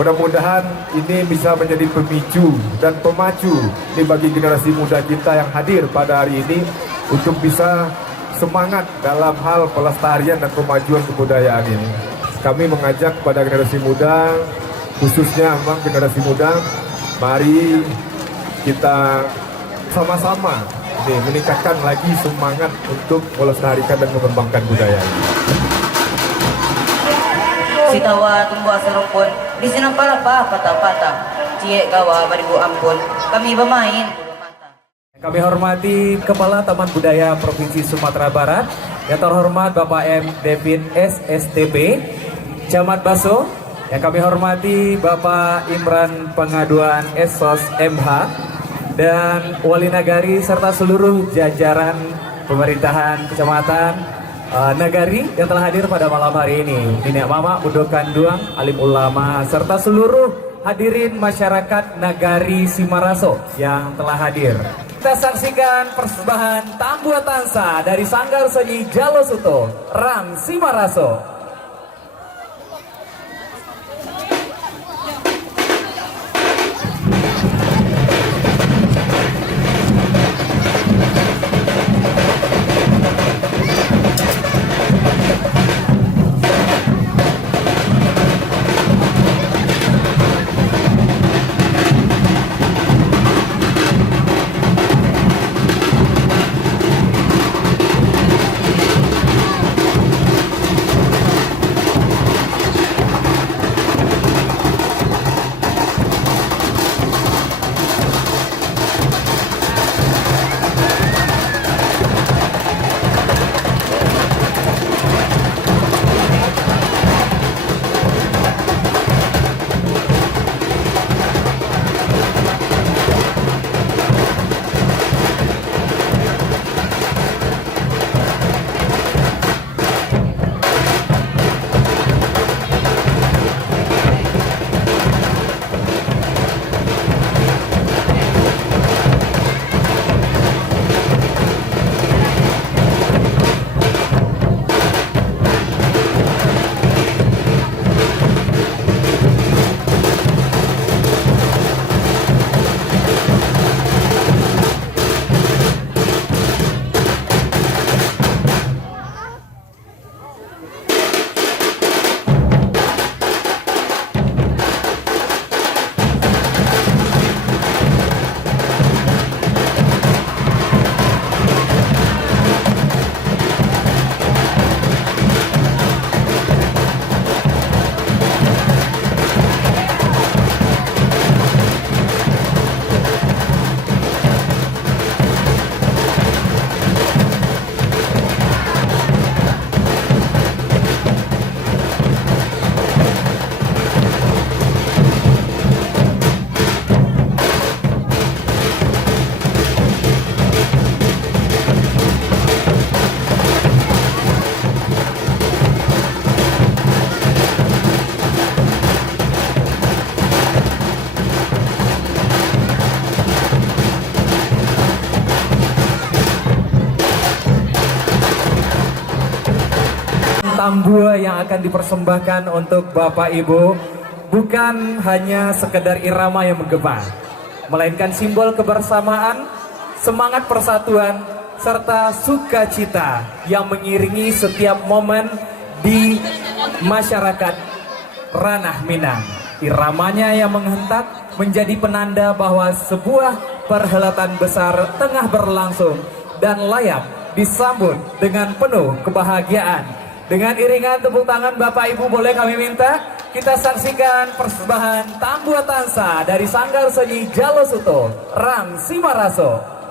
Mudah-mudahan ini bisa menjadi pemicu dan pemacu bagi generasi muda kita yang hadir pada hari ini untuk bisa semangat dalam hal pelestarian dan kemajuan kebudayaan ini. Kami mengajak pada generasi muda, khususnya memang generasi muda, mari kita sama-sama meningkatkan lagi semangat untuk melestarikan dan mengembangkan budaya ini. Sitawa tumbuh serumpun, di sini pala patah-patah, ciek gawa beribu ampun, kami bermain. Kami hormati Kepala Taman Budaya Provinsi Sumatera Barat, yang terhormat Bapak M. David SSTP, Camat Baso, yang kami hormati Bapak Imran Pengaduan Esos MH, dan Wali Nagari serta seluruh jajaran pemerintahan Kecamatan Nagari yang telah hadir pada malam hari ini. Nenek Mama, Udo Kanduang, Alim Ulama, serta seluruh hadirin masyarakat Nagari Simaraso yang telah hadir. Kita saksikan persembahan Tambua Tansa dari Sanggar Seni Jalosuto, Ram Simaraso. Tambua yang akan dipersembahkan untuk Bapak Ibu bukan hanya sekedar irama yang menggema, melainkan simbol kebersamaan, semangat persatuan, serta sukacita yang mengiringi setiap momen di masyarakat ranah Minang. Iramanya yang menghentak menjadi penanda bahwa sebuah perhelatan besar tengah berlangsung dan layak disambut dengan penuh kebahagiaan. Dengan iringan tepuk tangan Bapak Ibu boleh kami minta kita saksikan persembahan Tambua Tansa dari Sanggar Seni Jalosuto, Ram Simaraso.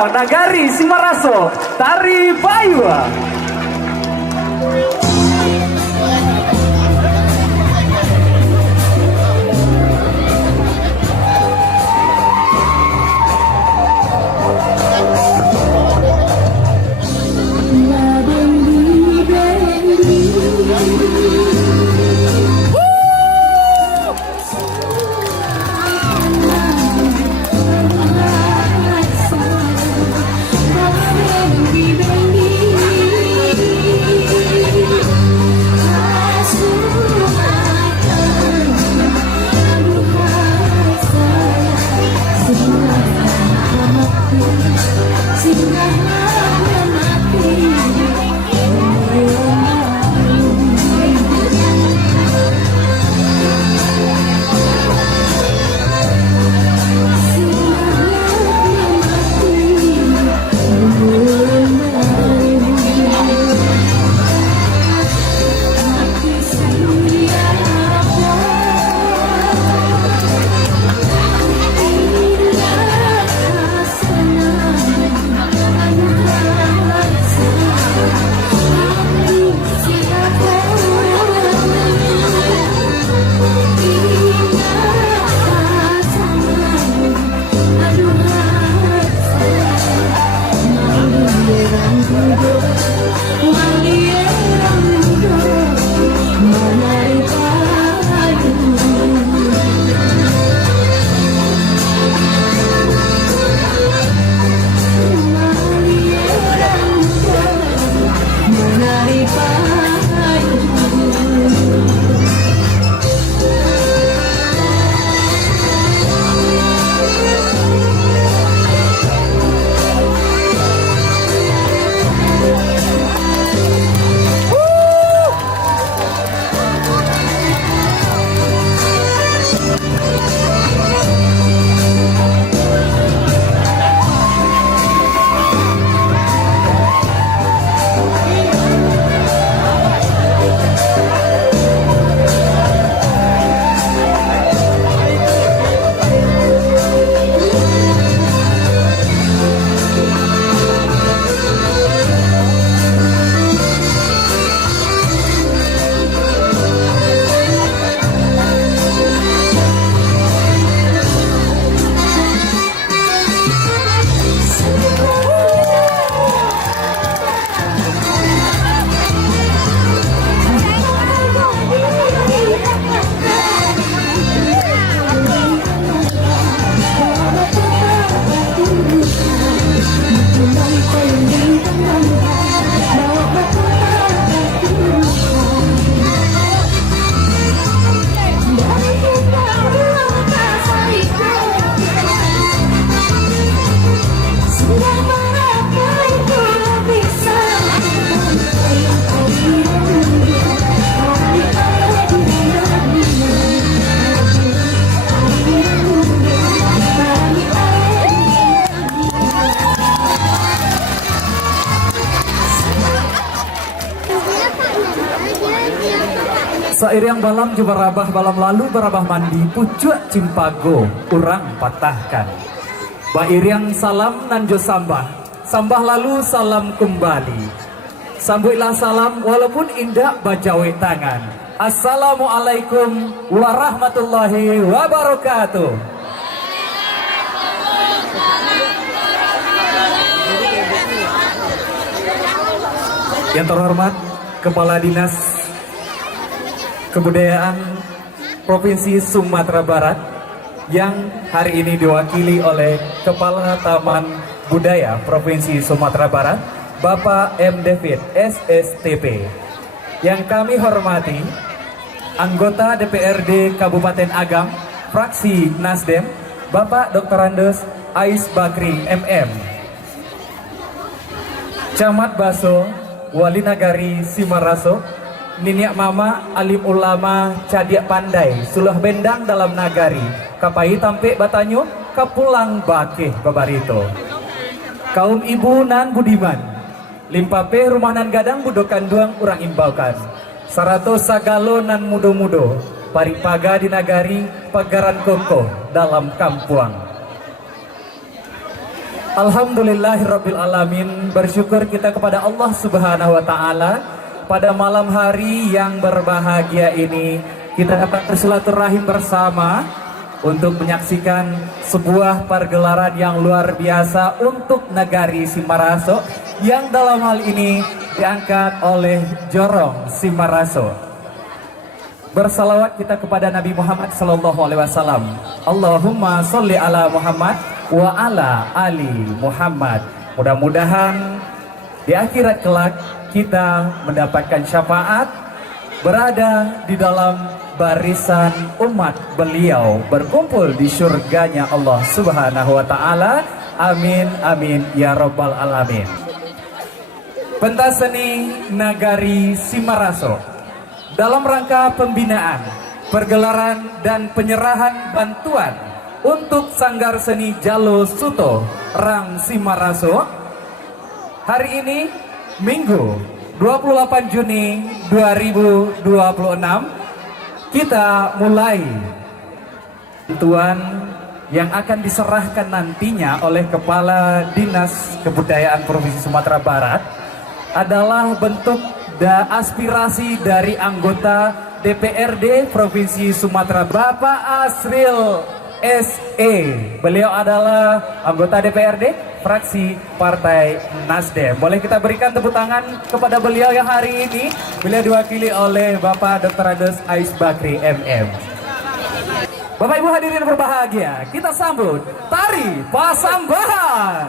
Bayua Nagari Simaraso Tari Bayua. Seiring balam juga barabah balam lalu barabah mandi pucuk cimpago urang patahkan. Bairiang salam nanjo sambah, sambah lalu salam kembali. Sambutlah salam walaupun indah bajawe tangan. Assalamualaikum warahmatullahi wabarakatuh. Yang terhormat Kepala Dinas Kebudayaan Provinsi Sumatera Barat yang hari ini diwakili oleh Kepala Taman Budaya Provinsi Sumatera Barat, Bapak M. David SSTP. Yang kami hormati anggota DPRD Kabupaten Agam, fraksi Nasdem, Bapak Dr. Andes Ais Bakri MM. Camat Baso, Wali Nagari Simaraso, Niniak Mama, Alim Ulama, Cadiak Pandai, Sulah Bendang dalam Nagari, Kapai Tampe Batanyo, Kapulang Bakeh Babarito. Kaum ibu nan budiman, limpape rumah nan gadang budokan duang urang imbaukan. Sarato sagalo nan mudo-mudo, paripaga di Nagari, pagaran koko dalam kampuang. Alhamdulillahirabbil alamin. Bersyukur kita kepada Allah Subhanahu wa taala pada malam hari yang berbahagia ini kita dapat bersilaturahim bersama untuk menyaksikan sebuah pergelaran yang luar biasa untuk Nagari Simaraso yang dalam hal ini diangkat oleh Jorong Simaraso. Bersalawat kita kepada Nabi Muhammad sallallahu alaihi wasallam. Allahumma sholli ala Muhammad wa ala ali Muhammad. Mudah-mudahan di akhirat kelak kita mendapatkan syafaat berada di dalam barisan umat beliau berkumpul di surganya Allah Subhanahu wa taala. Amin amin ya rabbal alamin. Pentas seni Nagari Simaraso dalam rangka pembinaan, pergelaran dan penyerahan bantuan untuk Sanggar Seni Jalo Suto Rang Simaraso hari ini Minggu 28 Juni 2026 kita mulai bantuan yang akan diserahkan nantinya oleh Kepala Dinas Kebudayaan Provinsi Sumatera Barat adalah bentuk aspirasi dari anggota DPRD Provinsi Sumatera Bapak Asril SE. Beliau adalah anggota DPRD fraksi Partai Nasdem. Boleh kita berikan tepuk tangan kepada beliau yang hari ini. Beliau diwakili oleh Bapak Dr. Andes Ais Bakri MM. Bapak Ibu hadirin berbahagia, kita sambut Tari Pasambahan.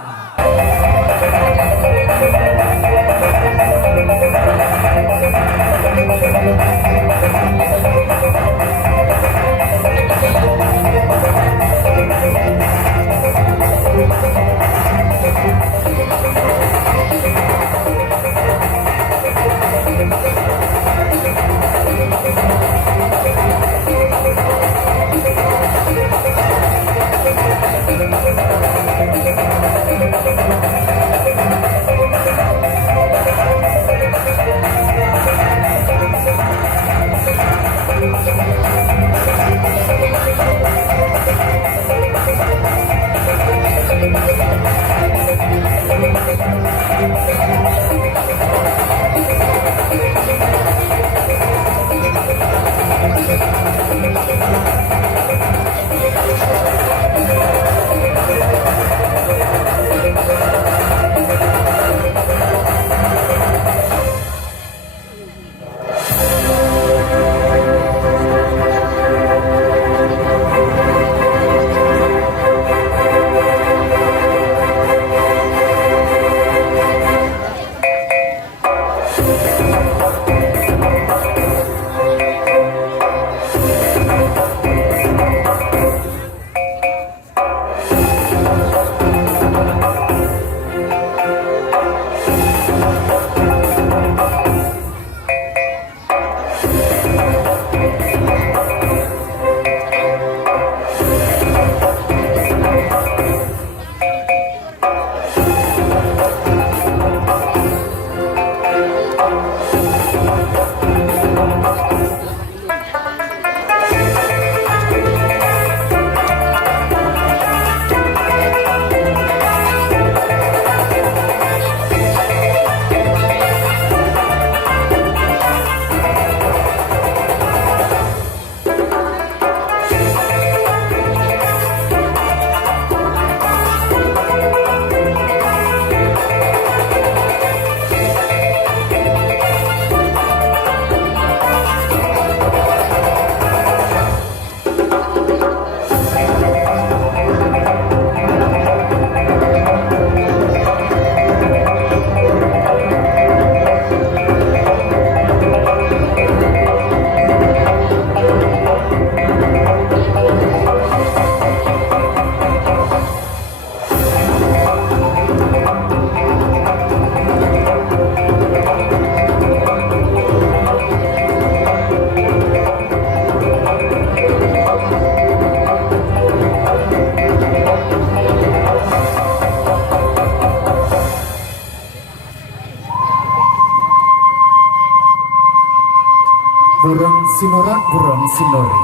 Burung sinorak burung sinori,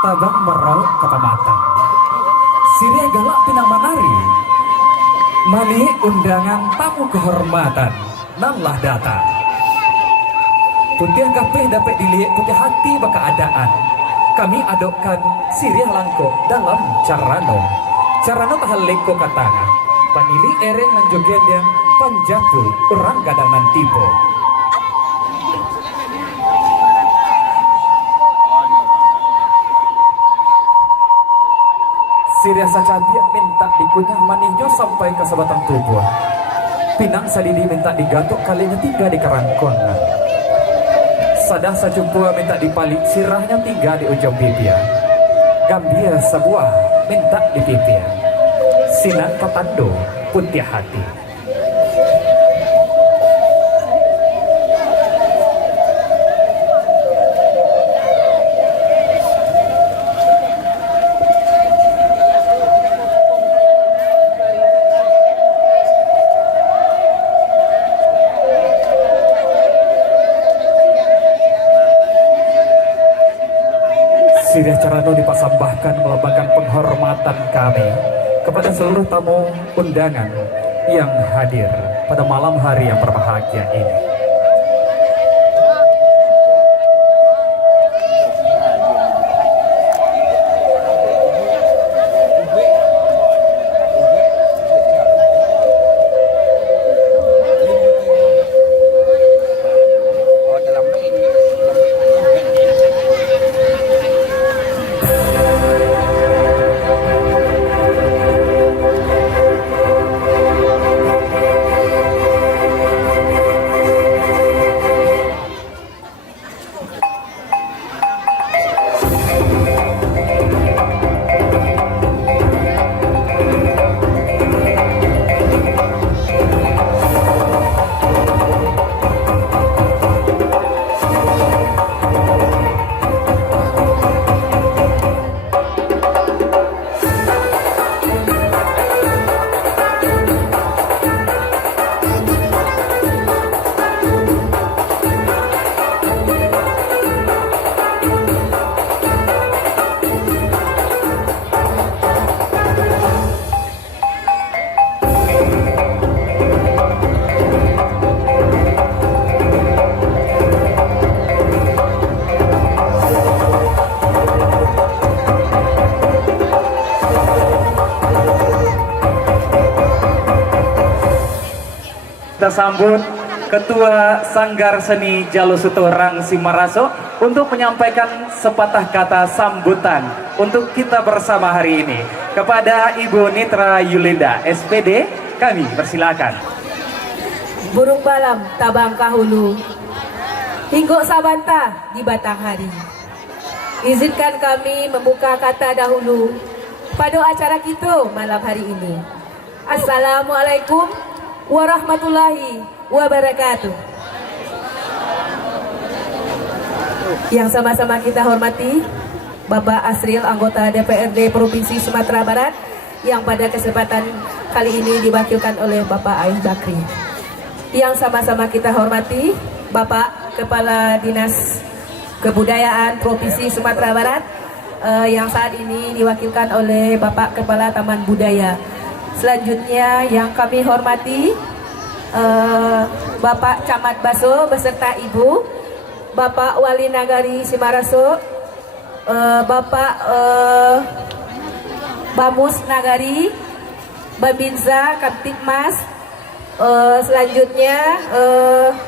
tabang merau kata matang, Sirih galak pinang manari. Mani undangan tamu kehormatan nanglah datang. Putih kapeh dapat dilihat putih hati keadaan. Kami adopkan sirih langko dalam carano. Carano tahaleko katana. Panili ereng nan joget yang panjapu orang gadangan tipe. Sirih sacabiak minta dikunyah maninyo sampai ke sebatang tubuh. Pinang sadidi minta digatuk kalinya 3 di kerangkongan. Sadah sacumpua minta dipalik sirahnya 3 di ujung bibir. Gambia sebuah minta di bibir. Sinan katando putih hati. Sirih Carano dipasambahkan melambangkan penghormatan kami kepada seluruh tamu undangan yang hadir pada malam hari yang berbahagia ini. Kita sambut Ketua Sanggar Seni Jalusutorang Simaraso untuk menyampaikan sepatah kata sambutan untuk kita bersama hari ini. Kepada Ibu Nitra Yulinda, SPD, kami persilakan. Burung balam tabang kahulu, hinggok sabanta di batang hari. Izinkan kami membuka kata dahulu pada acara kita malam hari ini. Assalamualaikum warahmatullahi wabarakatuh. Yang sama-sama kita hormati Bapak Asril, anggota DPRD Provinsi Sumatera Barat, yang pada kesempatan kali ini diwakilkan oleh Bapak Ais Bakri. Yang sama-sama kita hormati Bapak Kepala Dinas Kebudayaan Provinsi Sumatera Barat, yang saat ini diwakilkan oleh Bapak Kepala Taman Budaya. Selanjutnya yang kami hormati Bapak Camat Baso beserta Ibu, Bapak Wali Nagari Simaraso, Bapak Bamus Nagari, Babinsa Kaptikmas, selanjutnya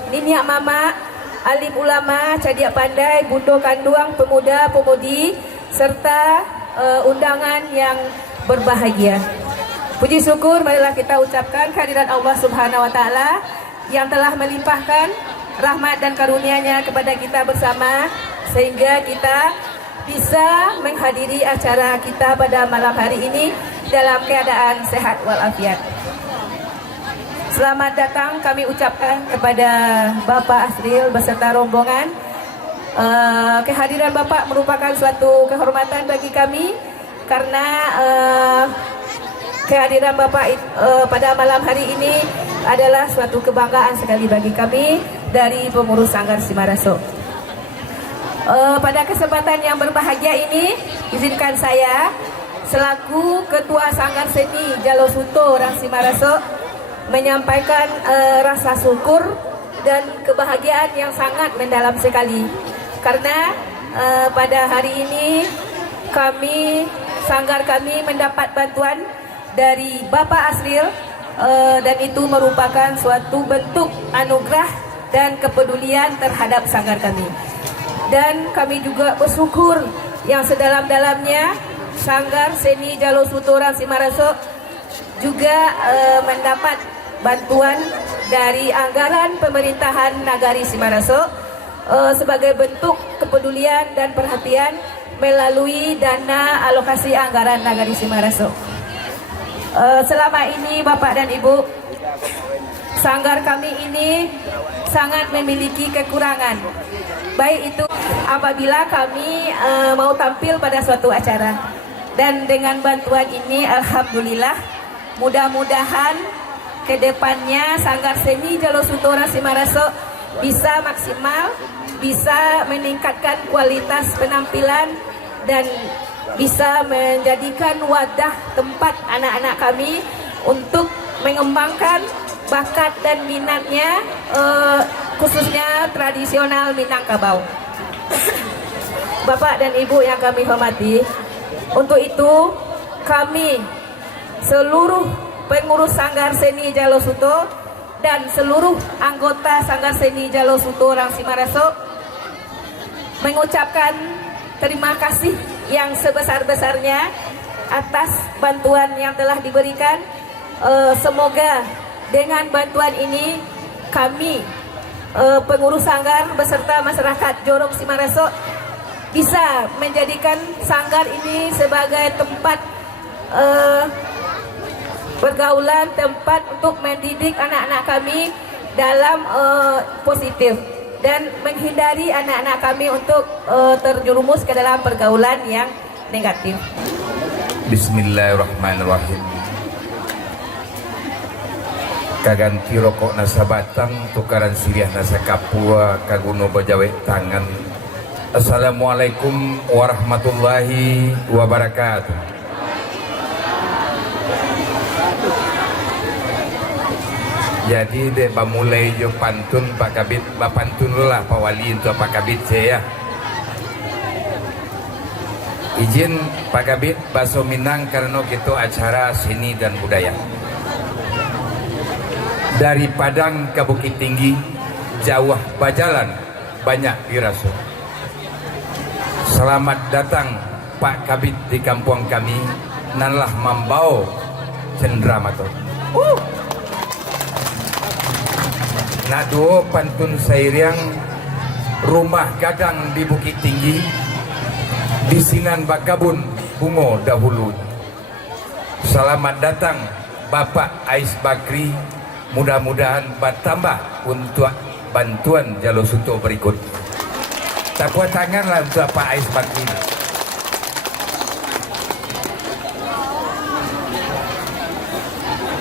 Niniak Mama, Alim Ulama, Cadiak Pandai, Bundo Kanduang, pemuda-pemudi, serta undangan yang berbahagia. Puji syukur marilah kita ucapkan kehadiran Allah Subhanahu wa Ta'ala yang telah melimpahkan rahmat dan karunia-Nya kepada kita bersama, sehingga kita bisa menghadiri acara kita pada malam hari ini dalam keadaan sehat walafiat. Selamat datang kami ucapkan kepada Bapak Asril beserta rombongan. Kehadiran Bapak merupakan suatu kehormatan bagi kami karena kehadiran Bapak pada malam hari ini adalah suatu kebanggaan sekali bagi kami dari pengurus Sanggar Simaraso. Pada kesempatan yang berbahagia ini, izinkan saya selaku Ketua Sanggar Seni Jalosuto Rangsi Maraso menyampaikan rasa syukur dan kebahagiaan yang sangat mendalam sekali karena pada hari ini sanggar kami mendapat bantuan dari Bapak Asril dan itu merupakan suatu bentuk anugerah dan kepedulian terhadap sanggar kami. Dan kami juga bersyukur yang sedalam-dalamnya Sanggar Seni Jalosuto Rangsi Maraso juga mendapat bantuan dari anggaran pemerintahan Nagari Simaraso sebagai bentuk kepedulian dan perhatian melalui dana alokasi anggaran Nagari Simaraso. Selama ini Bapak dan Ibu, sanggar kami ini sangat memiliki kekurangan. Baik itu apabila kami mau tampil pada suatu acara. Dan dengan bantuan ini alhamdulillah mudah-mudahan kedepannya Sanggar Seni Jalosuto Rangsi Maraso bisa maksimal, bisa meningkatkan kualitas penampilan dan bisa menjadikan wadah tempat anak-anak kami untuk mengembangkan bakat dan minatnya khususnya tradisional Minangkabau. Bapak dan Ibu yang kami hormati, untuk itu kami seluruh pengurus Sanggar Seni Jalosuto dan seluruh anggota Sanggar Seni Jalosuto Rangsi Maraso mengucapkan terima kasih yang sebesar-besarnya atas bantuan yang telah diberikan. Semoga dengan bantuan ini kami pengurus sanggar beserta masyarakat Jorong Simaraso bisa menjadikan sanggar ini sebagai tempat pergaulan, tempat untuk mendidik anak-anak kami dalam positif dan menghindari anak-anak kami untuk terjerumus ke dalam pergaulan yang negatif. Bismillahirrahmanirrahim. Kaganti rokok nasa batang, tukaran siriah nasa kapua, kaguno bajawe tangan. Assalamualaikum warahmatullahi wabarakatuh. Jadi deh mulai jo pantun Pak Kabit, pantun lah Pak Wali untuk Pak Kabit saya. Izin Pak Kabit Baso Minang karena kita acara seni dan budaya. Dari Padang ke Bukit Tinggi, jauh bajalan banyak dirasa. Selamat datang Pak Kabit di kampung kami, nanlah mambau cendramato. Nado pantun sairiang rumah gadang di Bukit Tinggi, di Sinan Bakabun bungo dahulu. Selamat datang Bapak Ais Bakri, mudah-mudahan bertambah untuk bantuan Jalosuto berikut. Tepuk tanganlah untuk Pak Ais Bakri.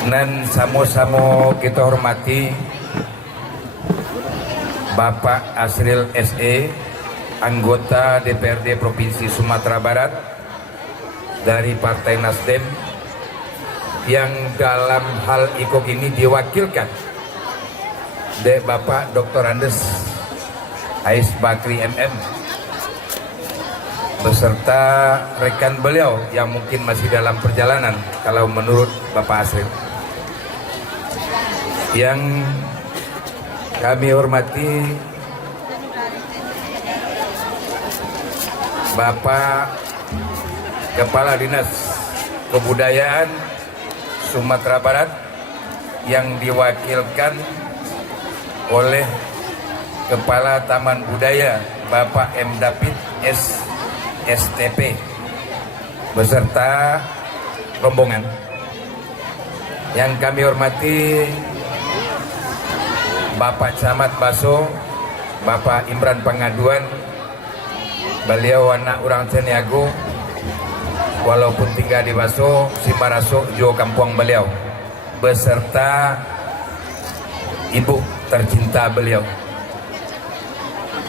Dan sama-sama kita hormati Bapak Asril SE, anggota DPRD Provinsi Sumatera Barat dari Partai Nasdem, yang dalam hal ikut ini diwakilkan oleh Bapak Dr. Andes Ais Bakri MM beserta rekan beliau yang mungkin masih dalam perjalanan kalau menurut Bapak Asril. Yang kami hormati Bapak Kepala Dinas Kebudayaan Sumatera Barat yang diwakilkan oleh Kepala Taman Budaya Bapak M. David STP beserta rombongan. Yang kami hormati Bapak Camat Baso, Bapak Imran Pangaduan, beliau anak orang Ceniago, walaupun tinggal di Baso, Simaraso, jo kampung beliau, beserta ibu tercinta beliau.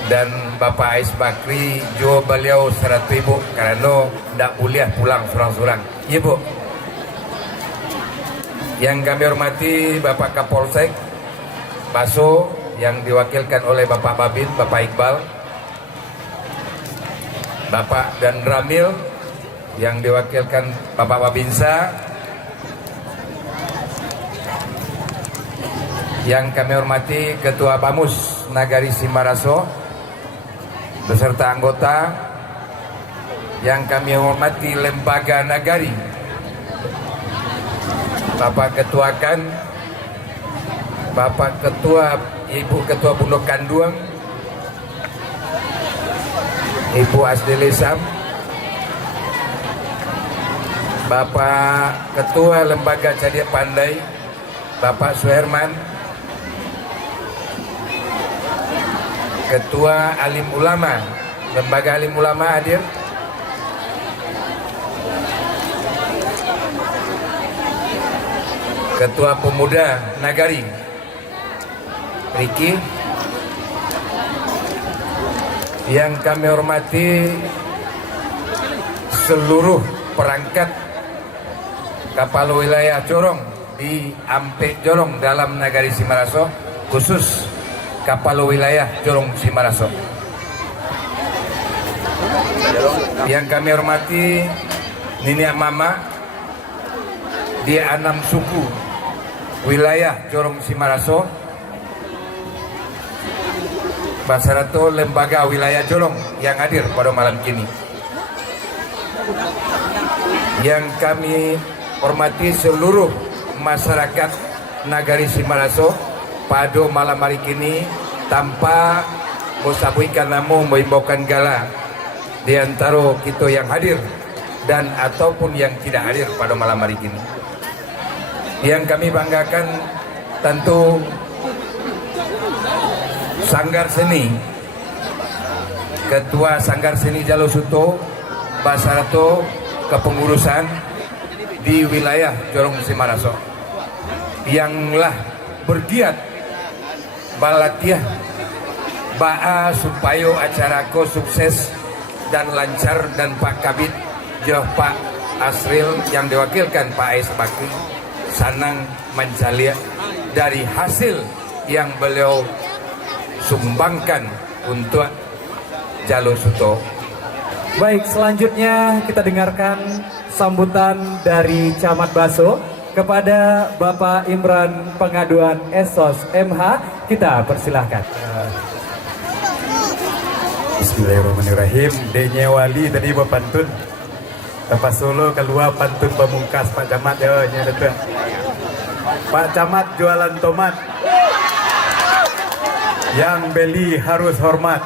dan Bapak Ais Bakri jo beliau seratu ibu karena tidak boleh pulang surang-surang. Iya Bu. Yang kami hormati Bapak Kapolsek Baso yang diwakilkan oleh Bapak Babin, Bapak Iqbal, Bapak dan Ramil yang diwakilkan Bapak Babinsa, yang kami hormati Ketua Bamus Nagari Simaraso beserta anggota, yang kami hormati Lembaga Nagari, Bapak Ketua Kan, Bapak Ketua, Ibu Ketua Pondok Kanduang, Ibu Asdeli Sam, Bapak Ketua Lembaga Cadiak Pandai, Bapak Suherman, Ketua Alim Ulama, Lembaga Alim Ulama hadir, Ketua Pemuda Nagari Riki, yang kami hormati seluruh perangkat kapal wilayah Jorong di Ampe Jorong dalam Nagari Simaraso, khusus kapal wilayah Jorong Simaraso. Yang kami hormati Nini Mama di 6 suku wilayah Jorong Simaraso, Basarato Lembaga Wilayah Jorong yang hadir pada malam kini. Yang kami hormati seluruh masyarakat Nagari Simaraso pada malam hari kini, tanpa musabuikan namu membawakan gala di antara kita yang hadir dan ataupun yang tidak hadir pada malam hari kini. Yang kami banggakan tentu Sanggar Seni, Ketua Sanggar Seni Jalosuto Basarato kepengurusan di wilayah Jorong Simaraso, yanglah bergiat balatiah ba'a supaya acaraku sukses dan lancar, dan Pak Kabid Joh Pak Asril yang diwakilkan Pak Ais Bakri sanang mencalia dari hasil yang beliau sumbangkan untuk Jalosuto. Baik, selanjutnya kita dengarkan sambutan dari Camat Baso kepada Bapak Imran Pengaduan Esos MH. Kita persilahkan. Bismillahirrahmanirrahim. Denya wali tadi berpantun. Lepas Solo keluar pantun pemungkas Pak Camat ya, nyata. Pak Camat jualan tomat, yang beli harus hormat.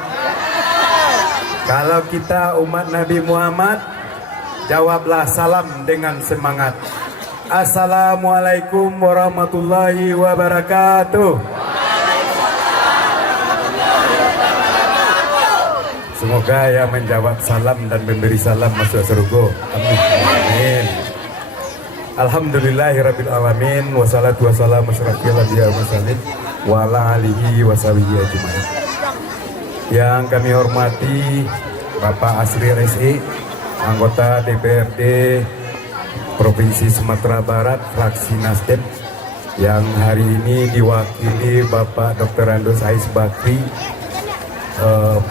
Kalau kita umat Nabi Muhammad, jawablah salam dengan semangat. Assalamualaikum warahmatullahi wabarakatuh. Semoga yang menjawab salam dan memberi salam masuk surga. Amin. Amin. Alhamdulillahirabbil alamin, wassalatu wassalamu asyrafil anbiya'i wal mursalin wa ala alihi washabihi ajmain. Yang kami hormati Bapak Asri RSI, anggota DPRD Provinsi Sumatera Barat, fraksi Nasdem, yang hari ini diwakili Bapak Dr. Andus Ais Bakri,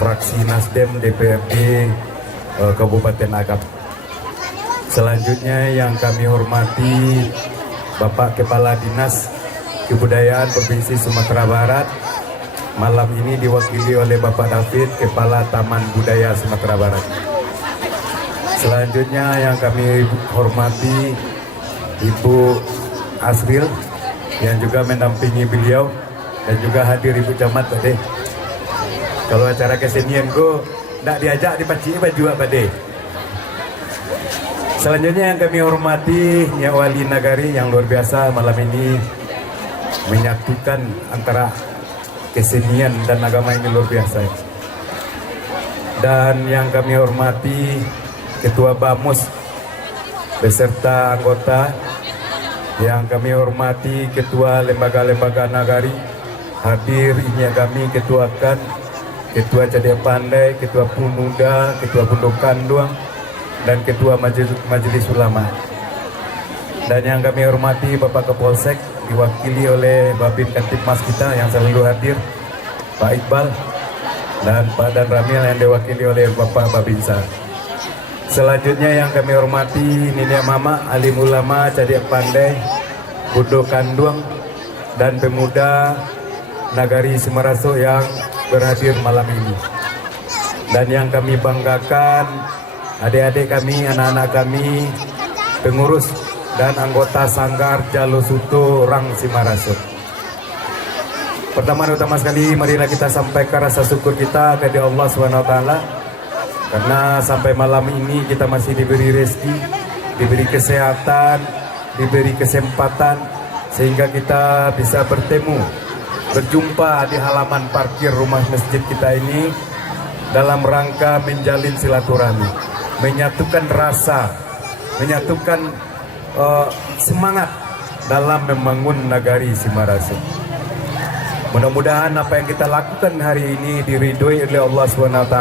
fraksi Nasdem DPRD Kabupaten Agam. Selanjutnya yang kami hormati Bapak Kepala Dinas Kebudayaan Provinsi Sumatera Barat, malam ini diwakili oleh Bapak David, Kepala Taman Budaya Sumatera Barat. Selanjutnya yang kami hormati Ibu Asril yang juga mendampingi beliau, dan juga hadir Ibu Camat tadi. Kalau acara kesenian go tidak diajak dipaci baju apa deh. Selanjutnya yang kami hormati Nyak Wali Nagari yang luar biasa malam ini menyatukan antara kesenian dan agama yang luar biasa. Dan yang kami hormati Ketua Bamus beserta anggota, yang kami hormati Ketua Lembaga-Lembaga Nagari, hadir ini kami Ketua Kan, Ketua Cadia Pandai, Ketua Pemuda, Ketua Pondok Kanduang, dan Ketua Majelis Ulama. Dan yang kami hormati Bapak Kapolsek, diwakili oleh Babin Kantipmas kita yang selalu hadir, Pak Iqbal, dan Pak Dan Ramil yang diwakili oleh Bapak Babinsa. Selanjutnya yang kami hormati Nini Mama, alim ulama, Cadia Pandai, Budo Kanduang, dan pemuda Nagari Simaraso yang berhadir malam ini. Dan yang kami banggakan, adik-adik kami, anak-anak kami, pengurus dan anggota Sanggar Jalosuto Rang Simaraso. Pertama-tama sekali, marilah kita sampaikan rasa syukur kita kepada Allah SWT, karena sampai malam ini kita masih diberi rezeki, diberi kesehatan, diberi kesempatan, sehingga kita bisa bertemu, berjumpa di halaman parkir rumah masjid kita ini dalam rangka menjalin silaturahmi, menyatukan rasa, menyatukan semangat dalam membangun Nagari Simaraso. Mudah-mudahan apa yang kita lakukan hari ini diridhoi oleh Allah SWT,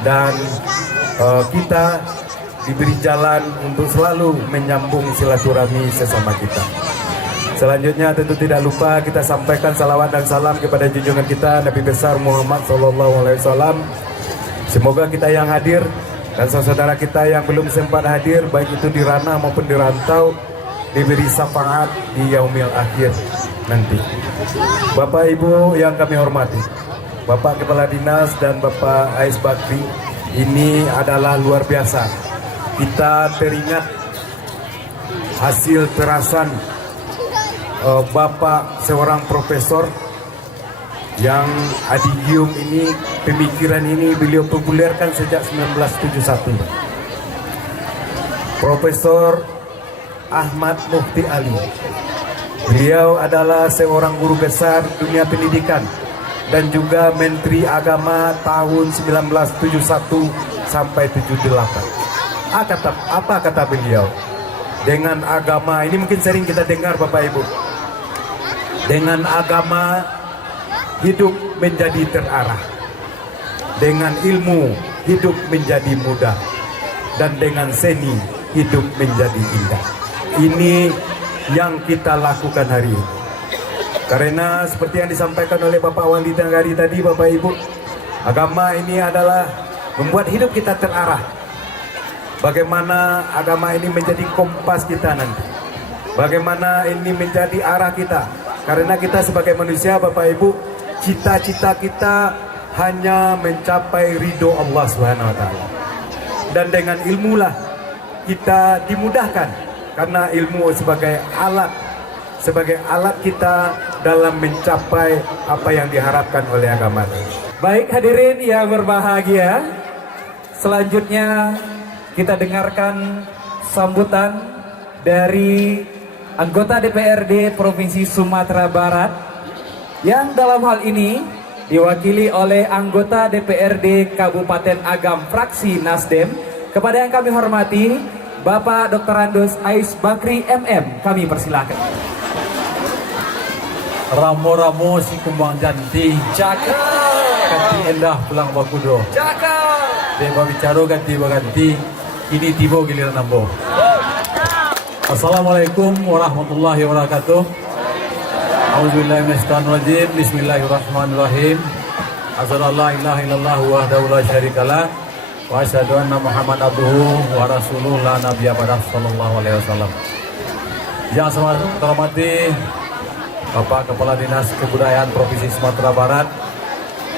dan kita diberi jalan untuk selalu menyambung silaturahmi sesama kita. Selanjutnya tentu tidak lupa kita sampaikan salawat dan salam kepada junjungan kita Nabi besar Muhammad SAW. Semoga kita yang hadir dan saudara kita yang belum sempat hadir, baik itu di ranah maupun di rantau, diberi syafaat di yaumil akhir nanti. Bapak Ibu yang kami hormati, Bapak Kepala Dinas dan Bapak Ais Bakri, ini adalah luar biasa. Kita teringat hasil perasan Bapak seorang profesor yang adigium ini, pemikiran ini beliau populerkan sejak 1971. Profesor Ahmad Mufti Ali. Beliau adalah seorang guru besar dunia pendidikan dan juga Menteri Agama tahun 1971 sampai 78. Apa kata beliau? Dengan agama, ini mungkin sering kita dengar Bapak Ibu. Dengan agama hidup menjadi terarah. Dengan ilmu hidup menjadi mudah. Dan dengan seni hidup menjadi indah. Ini yang kita lakukan hari ini. Karena seperti yang disampaikan oleh Bapak Wali Nagari tadi, Bapak Ibu, agama ini adalah membuat hidup kita terarah. Bagaimana agama ini menjadi kompas kita nanti. Bagaimana ini menjadi arah kita. Karena kita sebagai manusia, Bapak Ibu, cita-cita kita hanya mencapai ridho Allah SWT. Dan dengan ilmulah kita dimudahkan. Karena ilmu sebagai alat kita dalam mencapai apa yang diharapkan oleh agama. Baik hadirin yang berbahagia, selanjutnya kita dengarkan sambutan dari anggota DPRD Provinsi Sumatera Barat yang dalam hal ini diwakili oleh anggota DPRD Kabupaten Agam fraksi Nasdem. Kepada yang kami hormati Bapak Dr. Andos Ais Bakri MM, kami persilakan. Ramo-ramo si kumbang janti, Jaka, ganti endah pulang bakudo. Jaka, Deba bicara ganti baganti, ini tiba giliran nambo. Assalamualaikum warahmatullahi wabarakatuh. Auzubillahi minasyaitonir rajim. Bismillahirrahmanirrahim. Asyhadu an la ilaha illallah wahdahu la syarikalah wa asyhadu anna Muhammad abduhu wa rasuluhu la nabiyya ba'dah sallallahu alaihi wasallam. Yang saya hormati Bapak Kepala Dinas Kebudayaan Provinsi Sumatera Barat,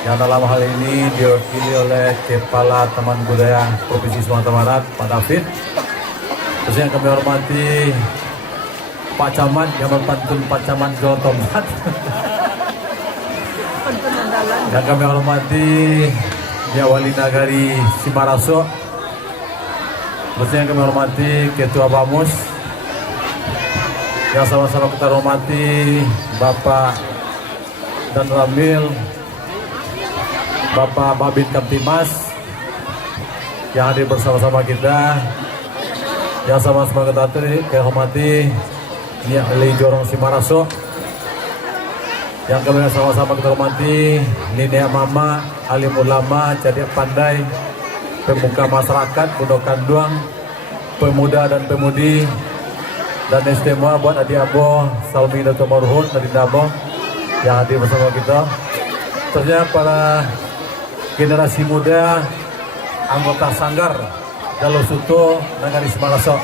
yang dalam hal ini diwakili oleh Kepala Taman Budaya Provinsi Sumatera Barat, Pak David. Terus yang kami hormati Pak Camat, yang berpantun Pak Camat Jawa Tomat. Yang kami hormati Ya Wali Nagari Simaraso. Terus yang kami hormati Ketua Bamus. Yang sama-sama kita hormati Bapak Dan Ramil, Bapak Babin Kamtimas yang hadir bersama-sama kita. Yang sama-sama kita hormati Niat Eli Jorong Simaraso. Yang kami sama-sama kita hormati Nenek Mama, alim ulama, cerdik pandai, pemuka masyarakat, Bundo Kanduang, pemuda dan pemudi, dan istimewa buat adik Abo, Salmi Dato' Marhun dari Dabo yang hadir bersama kita. Terusnya para generasi muda, anggota Sanggar Jalur Suto Nagari Semaraso.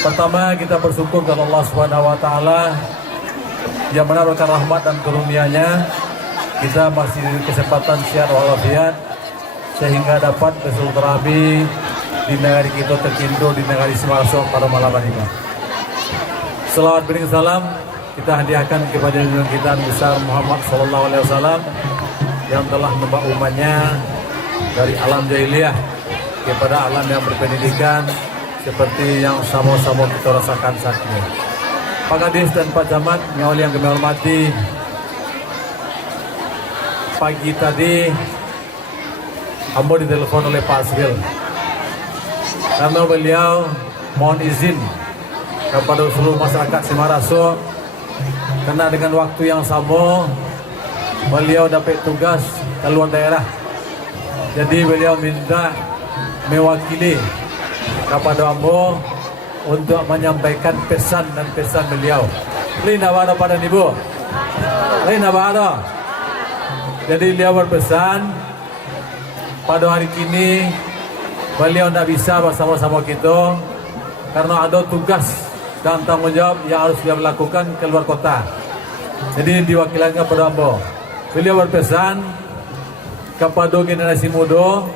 Pertama kita bersyukur kepada Allah Subhanahu wa taala yang mana berkat rahmat dan karunia-Nya kita masih diberi kesempatan sehat walafiat sehingga dapat bersilaturahmi di negeri kita tercinta di negeri Semaraso pada malam hari ini. Selawat bering salam kita hadiahkan kepada junjungan kita besar Muhammad sallallahu alaihi wasallam yang telah membawa umatnya dari alam jahiliyah kepada alam yang berpendidikan seperti yang sama-sama kita rasakan saat ini. Pak Kadis dan Pak Camat, nyawali yang kami hormati, pagi tadi Ambo ditelepon oleh Pak Asril karena beliau mohon izin kepada seluruh masyarakat Semaraso karena dengan waktu yang sama beliau dapat tugas keluar daerah, jadi beliau minta mewakili kepada Ambo untuk menyampaikan pesan dan pesan beliau. Lina bada pada ibu, Lina bada. Jadi beliau berpesan pada hari kini beliau tidak bisa bersama-sama kita karena ada tugas dan tanggung jawab yang harus dia lakukan keluar kota. Jadi diwakilkan kepada Ambo. Beliau berpesan kepada generasi muda,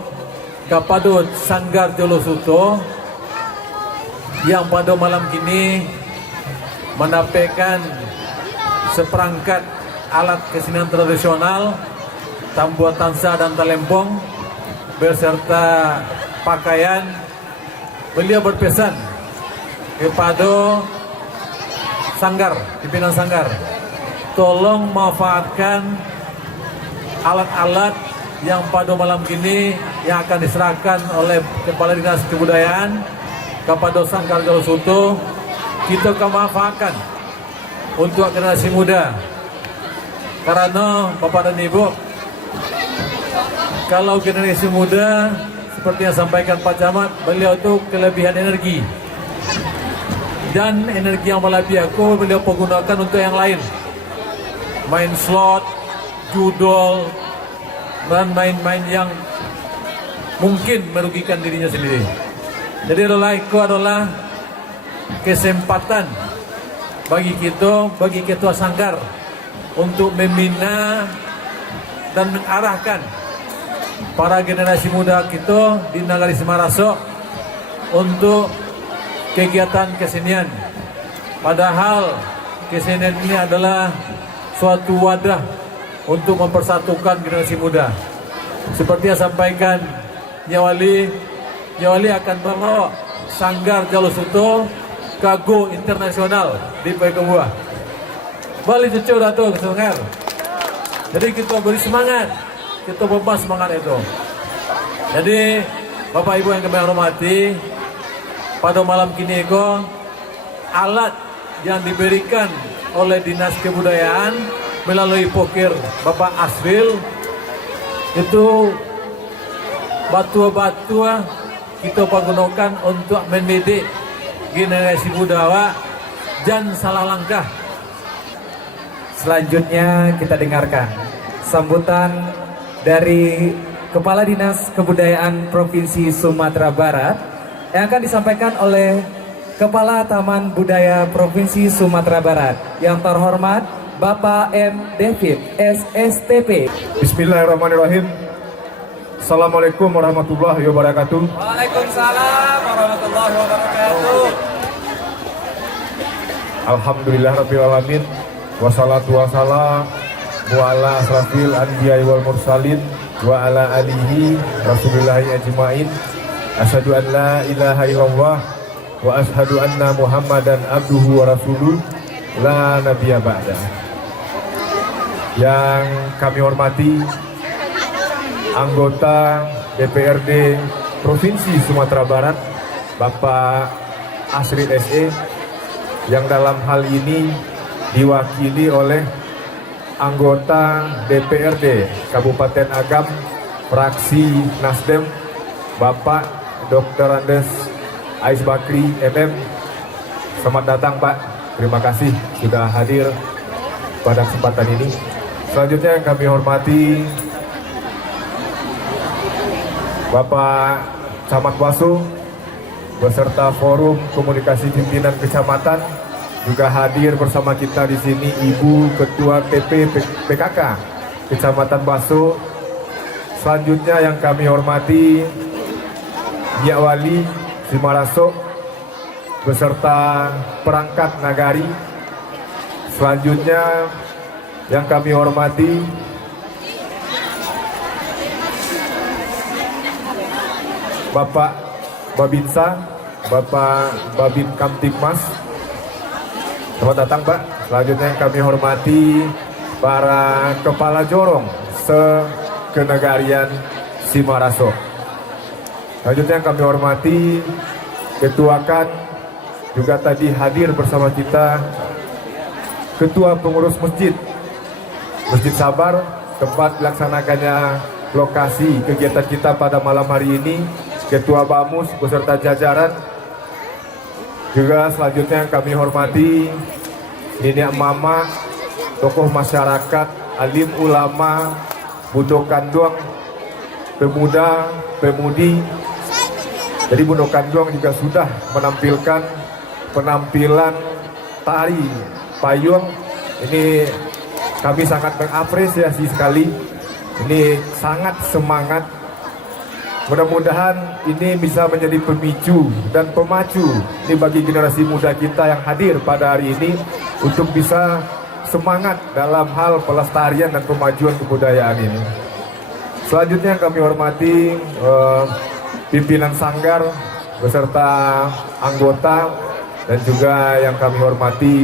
kepada Sanggar Jalur Suto yang pada malam kini menampilkan seperangkat alat kesenian tradisional Tambuah Tansa dan Talempong beserta pakaian. Beliau berpesan kepada Sanggar, pimpinan Sanggar, tolong manfaatkan alat-alat yang pada malam kini yang akan diserahkan oleh Kepala Dinas Kebudayaan kepada Sanggar Jalur Suto, kita akan manfaatkan untuk generasi muda. Karena Bapak dan Ibu, kalau generasi muda seperti yang sampaikan Pak Camat, beliau itu kelebihan energi. Dan energi yang melebihi aku beliau pergunakan untuk yang lain. Main slot, judol, dan main-main yang mungkin merugikan dirinya sendiri. Jadi itu adalah kesempatan bagi kita, bagi ketua Sanggar untuk membina dan mengarahkan para generasi muda kita di Nagari Semaraso untuk kegiatan kesenian. Padahal kesenian ini adalah suatu wadah untuk mempersatukan generasi muda. Seperti yang sampaikan Nyawali akan bawa Sanggar Jalur Suto ke go internasional di Payakumbuh. Balik cucu Dato' ke Sanggar. Jadi kita beri semangat, kita bebas semangat itu. Jadi Bapak Ibu yang kami hormati, pada malam kini alat yang diberikan oleh Dinas Kebudayaan melalui pokir Bapak Asril itu batu-batu kita pergunakan untuk mendidik generasi muda jangan salah langkah. Selanjutnya kita dengarkan sambutan dari Kepala Dinas Kebudayaan Provinsi Sumatera Barat yang akan disampaikan oleh Kepala Taman Budaya Provinsi Sumatera Barat yang terhormat Bapak M. David SSTP. Bismillahirrahmanirrahim. Assalamualaikum warahmatullahi wabarakatuh. Waalaikumsalam warahmatullahi wabarakatuh. Alhamdulillahirrahmanirrahim. Wassalatu wassalam wa ala asrafil anbiya'i wal mursalin wa ala alihi rasulillahi ajma'in. Asyhadu an la ilaha illallah wa asyhadu anna muhammadan abduhu wa rasuluh la nabiyya ba'da. Yang kami hormati anggota DPRD Provinsi Sumatera Barat Bapak Asrid SE yang dalam hal ini diwakili oleh anggota DPRD Kabupaten Agam, fraksi Nasdem, Bapak Dr. Andes Ais Bakri MM. Selamat datang Pak, terima kasih sudah hadir pada kesempatan ini. Selanjutnya yang kami hormati Bapak Camat Baso beserta Forum Komunikasi Pimpinan Kecamatan, juga hadir bersama kita di sini Ibu Ketua TP PKK Kecamatan Baso. Selanjutnya yang kami hormati Nyak Wali Simaraso beserta perangkat nagari. Selanjutnya yang kami hormati Bapak Babinsa, Bapak Babin Kamtipmas. Selamat datang Pak. Selanjutnya yang kami hormati para kepala jorong se-kenegarian Simaraso. Selanjutnya yang kami hormati ketuakan, juga tadi hadir bersama kita Ketua Pengurus Masjid Sabar, tempat dilaksanakannya lokasi kegiatan kita pada malam hari ini, Ketua Bamus beserta jajaran. Juga selanjutnya yang kami hormati Nenek Mama, tokoh masyarakat, alim ulama, Bundo Kanduang, pemuda, pemudi. Jadi Bundo Kanduang juga sudah menampilkan penampilan tari payung. Ini kami sangat mengapresiasi sekali. Ini sangat semangat. Mudah-mudahan ini bisa menjadi pemicu dan pemacu ini bagi generasi muda kita yang hadir pada hari ini untuk bisa semangat dalam hal pelestarian dan pemajuan kebudayaan ini. Selanjutnya yang kami hormati pimpinan sanggar beserta anggota, dan juga yang kami hormati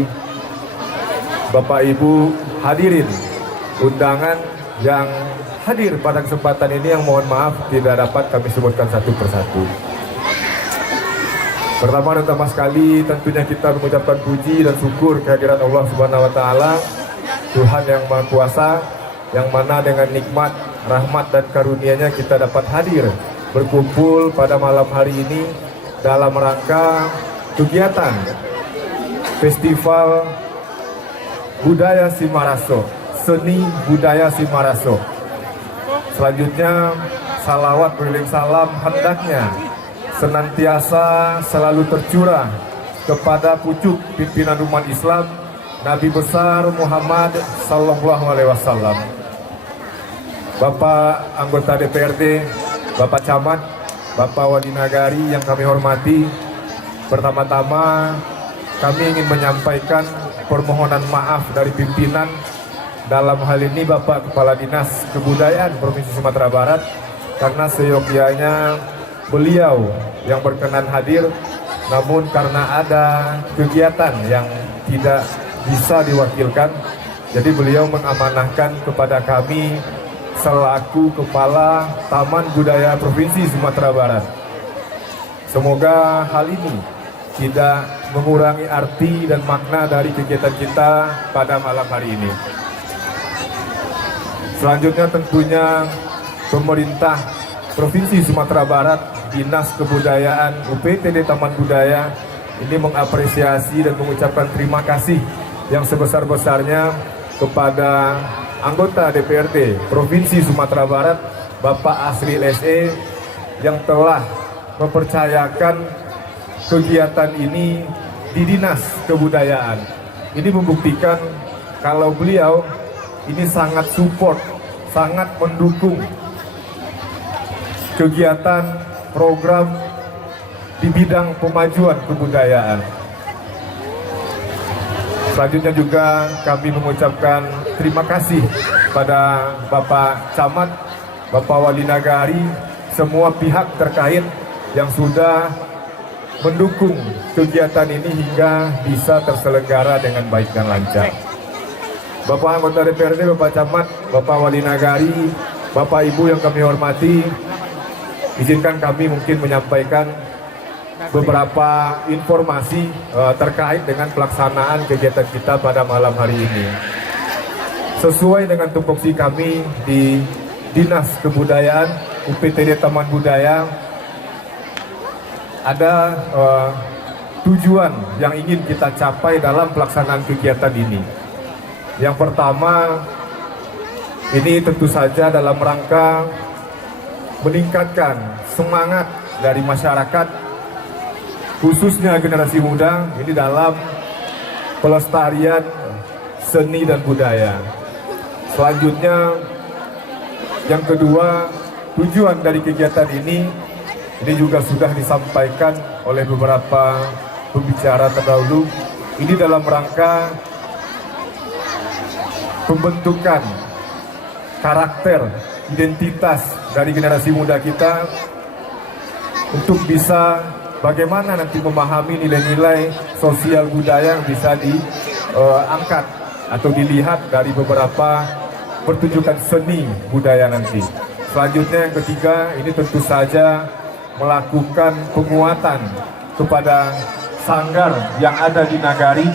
Bapak Ibu hadirin undangan yang hadir pada kesempatan ini, yang mohon maaf tidak dapat kami sebutkan satu persatu. Pertama dan utama sekali tentunya kita mengucapkan puji dan syukur kehadirat Allah Subhanahu wa taala, Tuhan yang Maha Kuasa, yang mana dengan nikmat, rahmat dan karunia-Nya kita dapat hadir berkumpul pada malam hari ini dalam rangka kegiatan Festival Budaya Simaraso, Seni Budaya Simaraso. Selanjutnya, salawat beriring salam hendaknya senantiasa selalu tercurah kepada pucuk pimpinan umat Islam Nabi besar Muhammad Sallallahu Alaihi Wasallam. Bapak anggota DPRD, Bapak Camat, Bapak Wali Nagari yang kami hormati, pertama-tama kami ingin menyampaikan permohonan maaf dari pimpinan, dalam hal ini Bapak Kepala Dinas Kebudayaan Provinsi Sumatera Barat, karena seyogyanya beliau yang berkenan hadir, namun karena ada kegiatan yang tidak bisa diwakilkan, jadi beliau mengamanahkan kepada kami selaku Kepala Taman Budaya Provinsi Sumatera Barat. Semoga hal ini tidak mengurangi arti dan makna dari kegiatan kita pada malam hari ini. Selanjutnya tentunya pemerintah Provinsi Sumatera Barat, Dinas Kebudayaan UPTD Taman Budaya ini mengapresiasi dan mengucapkan terima kasih yang sebesar-besarnya kepada anggota DPRD Provinsi Sumatera Barat, Bapak Asri LSE, yang telah mempercayakan kegiatan ini di Dinas Kebudayaan. Ini membuktikan kalau beliau ini sangat support, sangat mendukung kegiatan program di bidang pemajuan kebudayaan. Selanjutnya juga kami mengucapkan terima kasih pada Bapak Camat, Bapak Wali Nagari, semua pihak terkait yang sudah mendukung kegiatan ini hingga bisa terselenggara dengan baik dan lancar. Bapak anggota DPRD, Bapak Camat, Bapak Wali Nagari, Bapak Ibu yang kami hormati, izinkan kami mungkin menyampaikan beberapa informasi terkait dengan pelaksanaan kegiatan kita pada malam hari ini. sesuai dengan tupoksi kami di Dinas Kebudayaan UPTD Taman Budaya, ada tujuan yang ingin kita capai dalam pelaksanaan kegiatan ini. Yang pertama, ini tentu saja dalam rangka meningkatkan semangat dari masyarakat, khususnya generasi muda, ini dalam pelestarian seni dan budaya. Selanjutnya, yang kedua, tujuan dari kegiatan ini juga sudah disampaikan oleh beberapa pembicara terdahulu. Ini dalam rangka pembentukan karakter, identitas dari generasi muda kita untuk bisa bagaimana nanti memahami nilai-nilai sosial budaya yang bisa diangkat atau dilihat dari beberapa pertunjukan seni budaya nanti. Selanjutnya yang ketiga, ini tentu saja melakukan penguatan kepada sanggar yang ada di Nagari.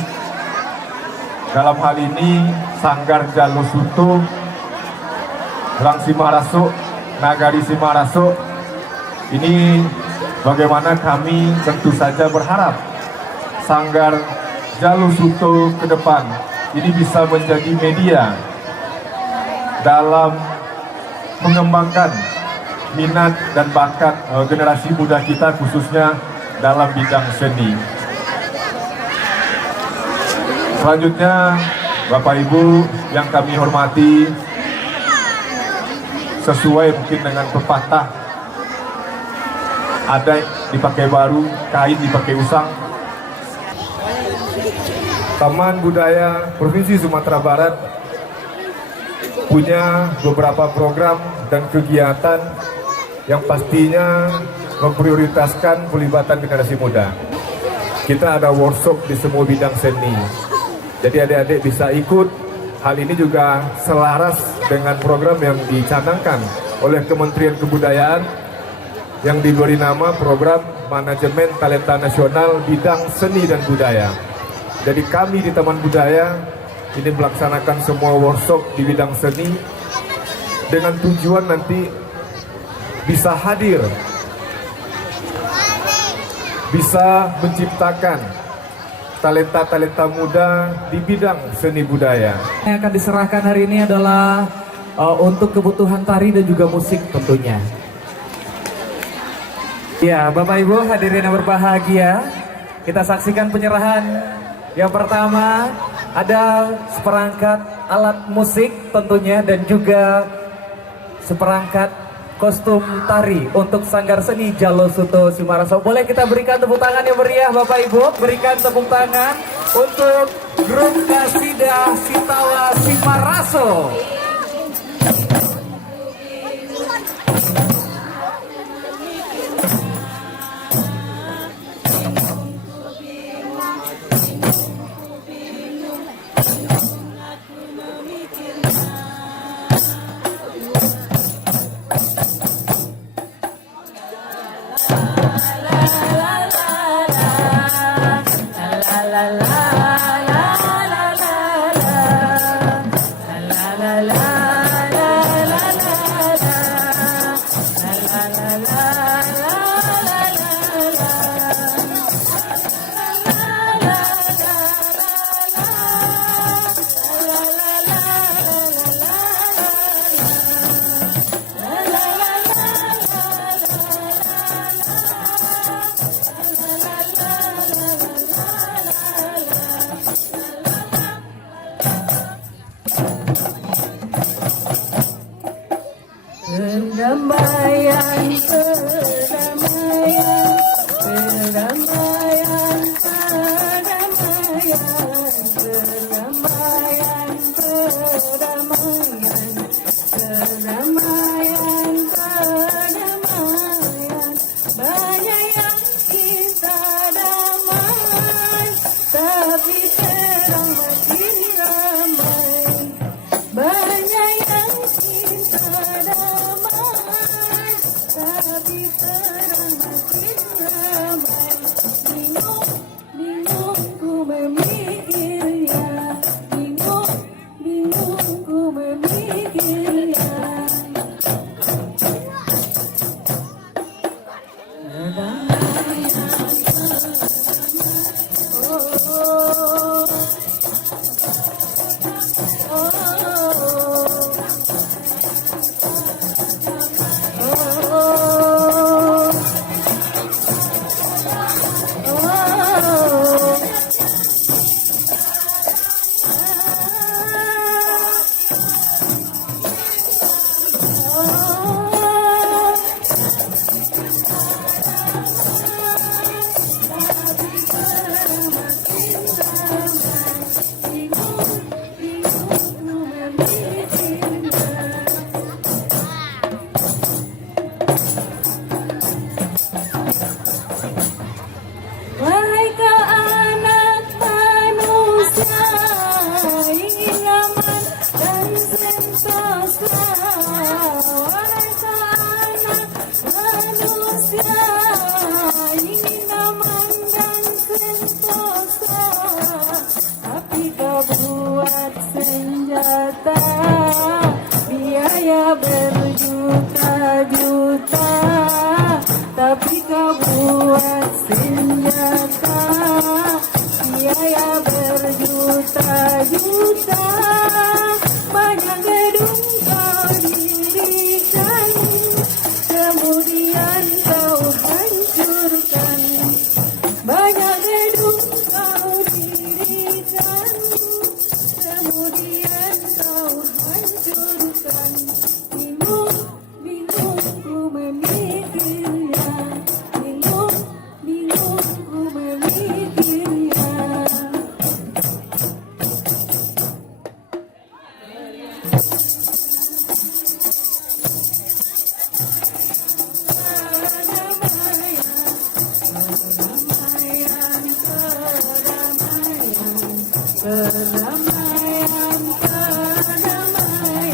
Dalam hal ini Sanggar Jalosuto, Rang Simaraso, Nagari Simaraso. Ini bagaimana kami tentu saja berharap Sanggar Jalosuto ke depan ini bisa menjadi media dalam mengembangkan minat dan bakat generasi muda kita, khususnya dalam bidang seni. Selanjutnya, Bapak Ibu yang kami hormati, sesuai mungkin dengan pepatah, ada dipakai baru, kain dipakai usang. Taman Budaya Provinsi Sumatera Barat punya beberapa program dan kegiatan yang pastinya memprioritaskan pelibatan generasi muda. Kita ada workshop di semua bidang seni. Jadi adik-adik bisa ikut. Hal ini juga selaras dengan program yang dicanangkan oleh Kementerian Kebudayaan yang diberi nama Program Manajemen Talenta Nasional Bidang Seni dan Budaya. Jadi kami di Taman Budaya ini melaksanakan semua workshop di bidang seni dengan tujuan nanti bisa hadir, bisa menciptakan talenta-talenta muda di bidang seni budaya. Yang akan diserahkan hari ini adalah untuk kebutuhan tari dan juga musik tentunya. Ya, Bapak Ibu hadirin yang berbahagia, kita saksikan penyerahan. Yang pertama ada seperangkat alat musik tentunya dan juga seperangkat kostum tari untuk Sanggar Seni Jalosuto Simaraso. Boleh kita berikan tepuk tangan yang meriah Bapak Ibu. Berikan tepuk tangan untuk grup Kasidah Sitawa Simaraso. Perdamaian, perdamaian, perdamaian, perdamaian, perdamaian, perdamaian, perdamaian, perdamaian. Banyak yang kita damai, tapi terang makin ramai. Banyak yang kita damai, tapi terang makin ramai. Bingung, bingung ku memikirnya, bingung, bingung ku biaya berjuta-juta, tapi kau buat senjata. Biaya berjuta-juta, banyak gedung kau dirikan, kemudian kau hancurkan. Banyak gedung kau dirikan, kemudian kau hancurkan. Bingung, bingung ku memikirnya. Bingung, bingung ku memikirnya. Kedamaian, kedamaian,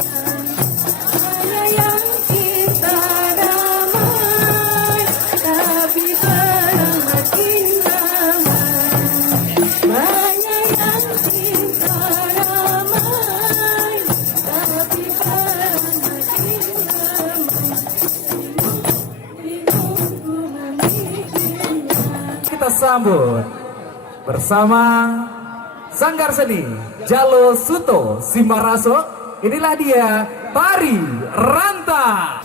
ada yang kita damai, tapi perang makin ramai. Banyak yang kita damai, tapi perang makin ramai. Bingung ku memikirnya. Kita sambut bersama Sanggar Seni Jalo Suto Simbaraso. Inilah dia Tari Ranta.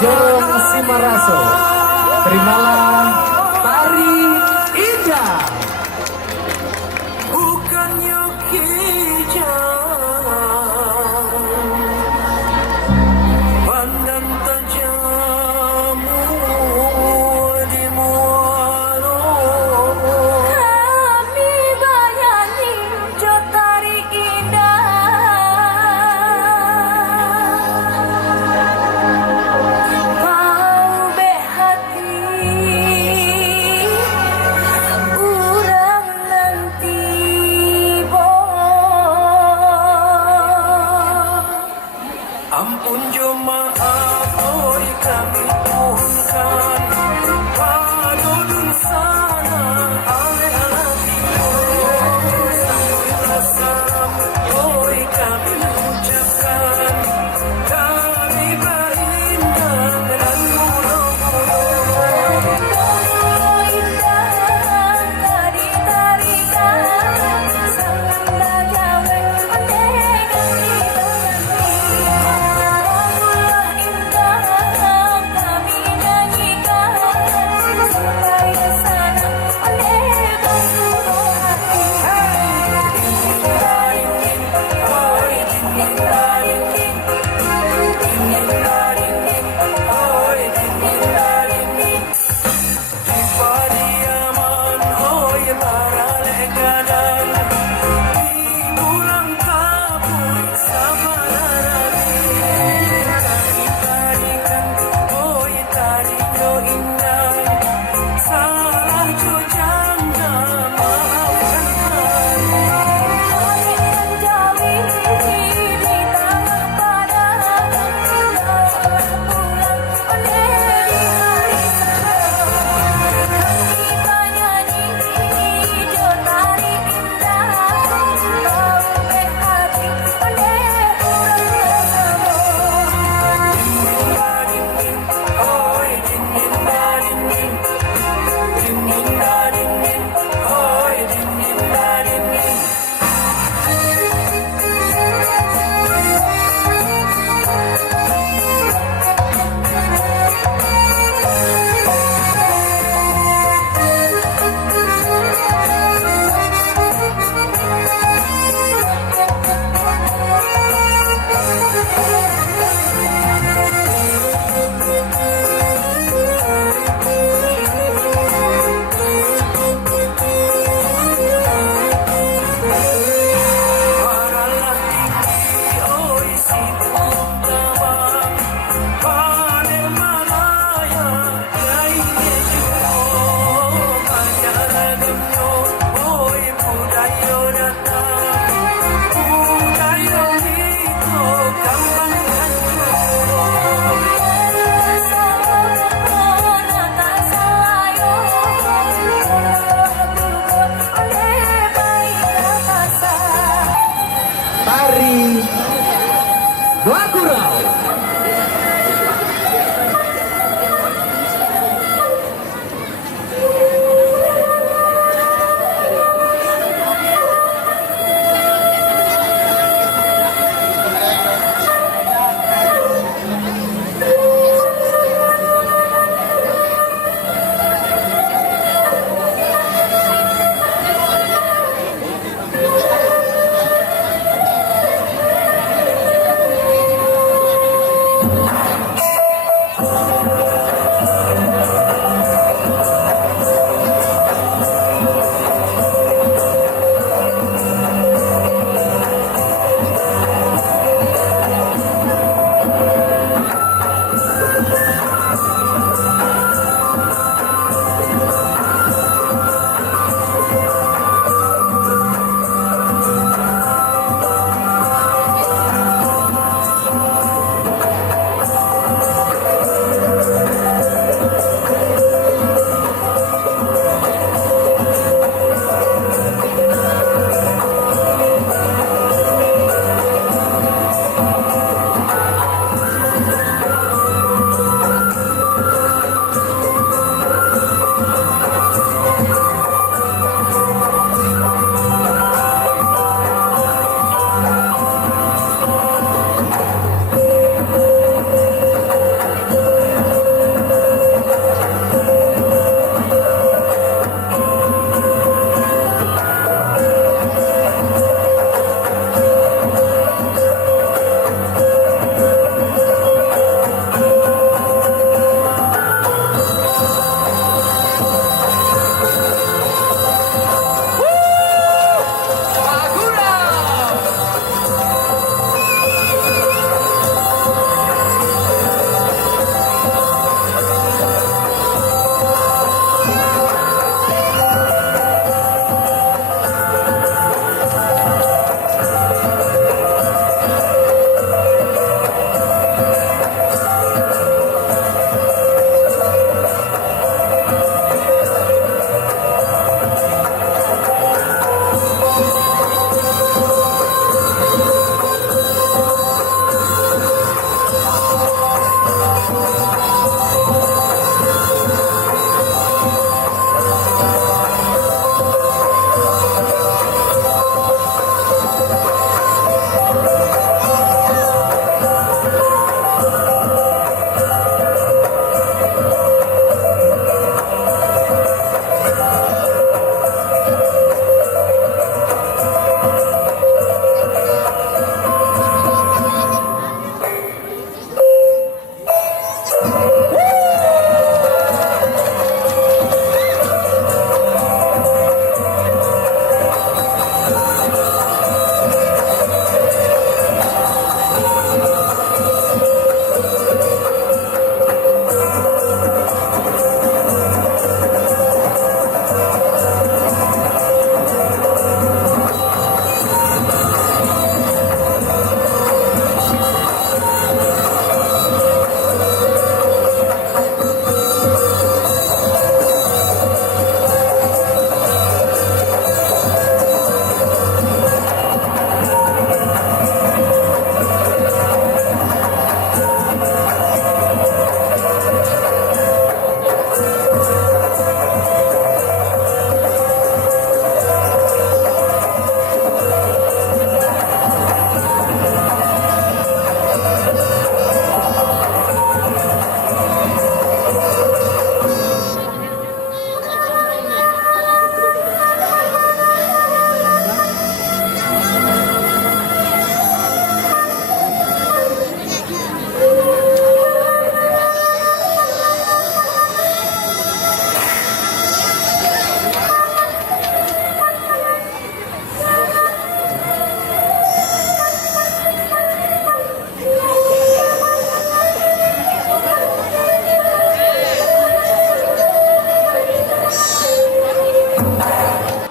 Jerome Simaraso. Terimalah tari indah. Bukannya kijang pandang tajammu di muaro Kami bayani jotari indah Kau behati urang nanti bo ampun jemaah oi kami mohonkan padudun sana alih-alih salam oi kami ucapkan kami berindang dan mudah-mudahan indah tari tarikan sanda jawe andegan di Allah indah kami nyanyikan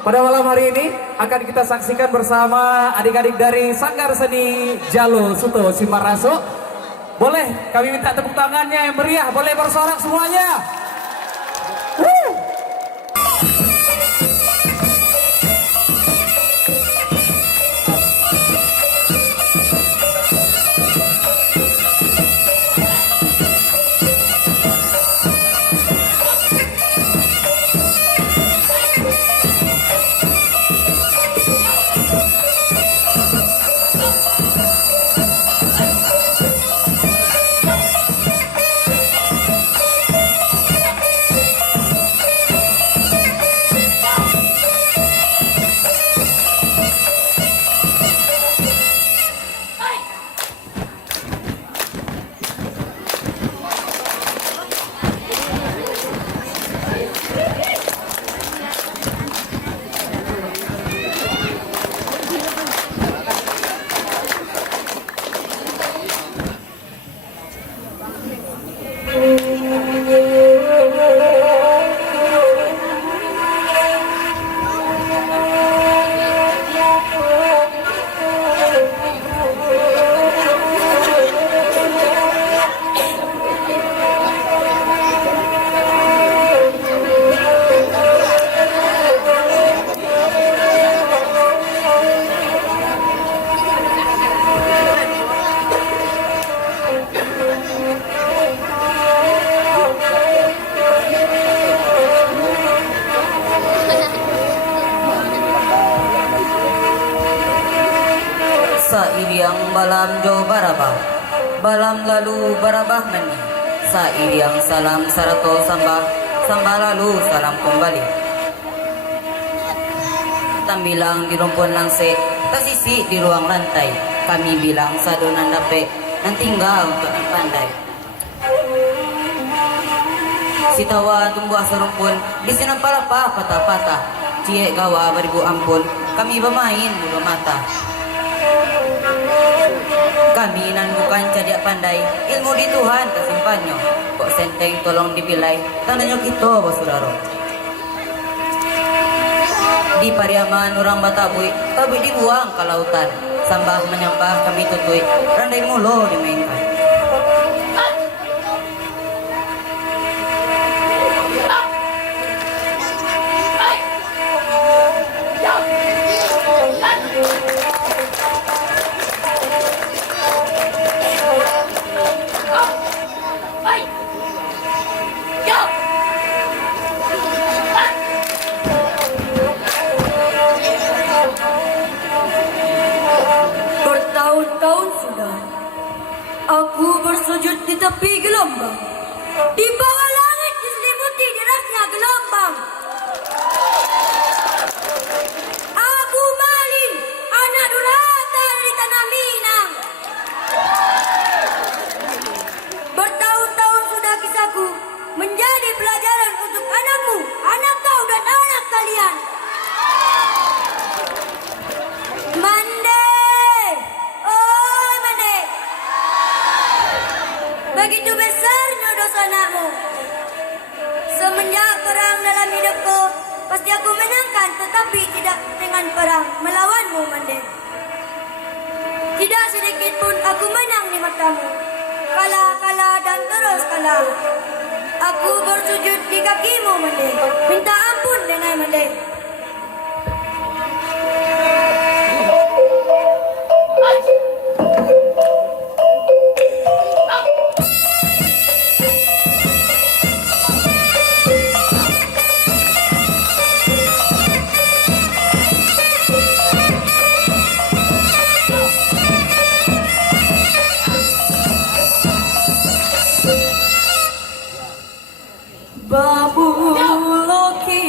pada malam hari ini akan kita saksikan bersama adik-adik dari Sanggar Seni Jalo Suto Simaraso. Boleh kami minta tepuk tangannya yang meriah, boleh bersorak semuanya. Sairiang balam jo barabah, balam lalu barabah mani. Sairiang salam sarato sambah, sambah lalu salam kembali. Tambilang di rumpun langse, tasisi di ruang lantai. Kami bilang sadonan dape, nan tinggal untuk nan pandai. Sitawa tumbuh serumpun, di sana palapa patah-patah. Ciek gawa beribu ampun, kami bermain bulu mata. Kami nan bukan cadia pandai, ilmu di Tuhan kesimpannya. Kok senteng tolong dipilai, tandanya kita basudaro. Di Pariaman orang Batabui, tabui dibuang ke lautan. Sambah menyampah kami tutui, randai mulu dimainkan. Bertahun-tahun sudah aku bersujud di tepi gelombang, di bawah langit diselimuti derasnya gelombang. Aku Malin, anak durhaka dari tanah Minang. Bertahun-tahun sudah kisahku menjadi pelajaran untuk anakmu, anak kau dan anak kalian. Mande, oh Mande, begitu besarnya dosa anakmu. Semenjak perang dalam hidupku, pasti aku menangkan, tetapi tidak dengan perang melawanmu, Mande. Tidak sedikit pun aku menang di matamu. Kalah dan terus kalah. Aku bersujud di kakimu, Mande. Minta ampun dengan Mande. Babu Loki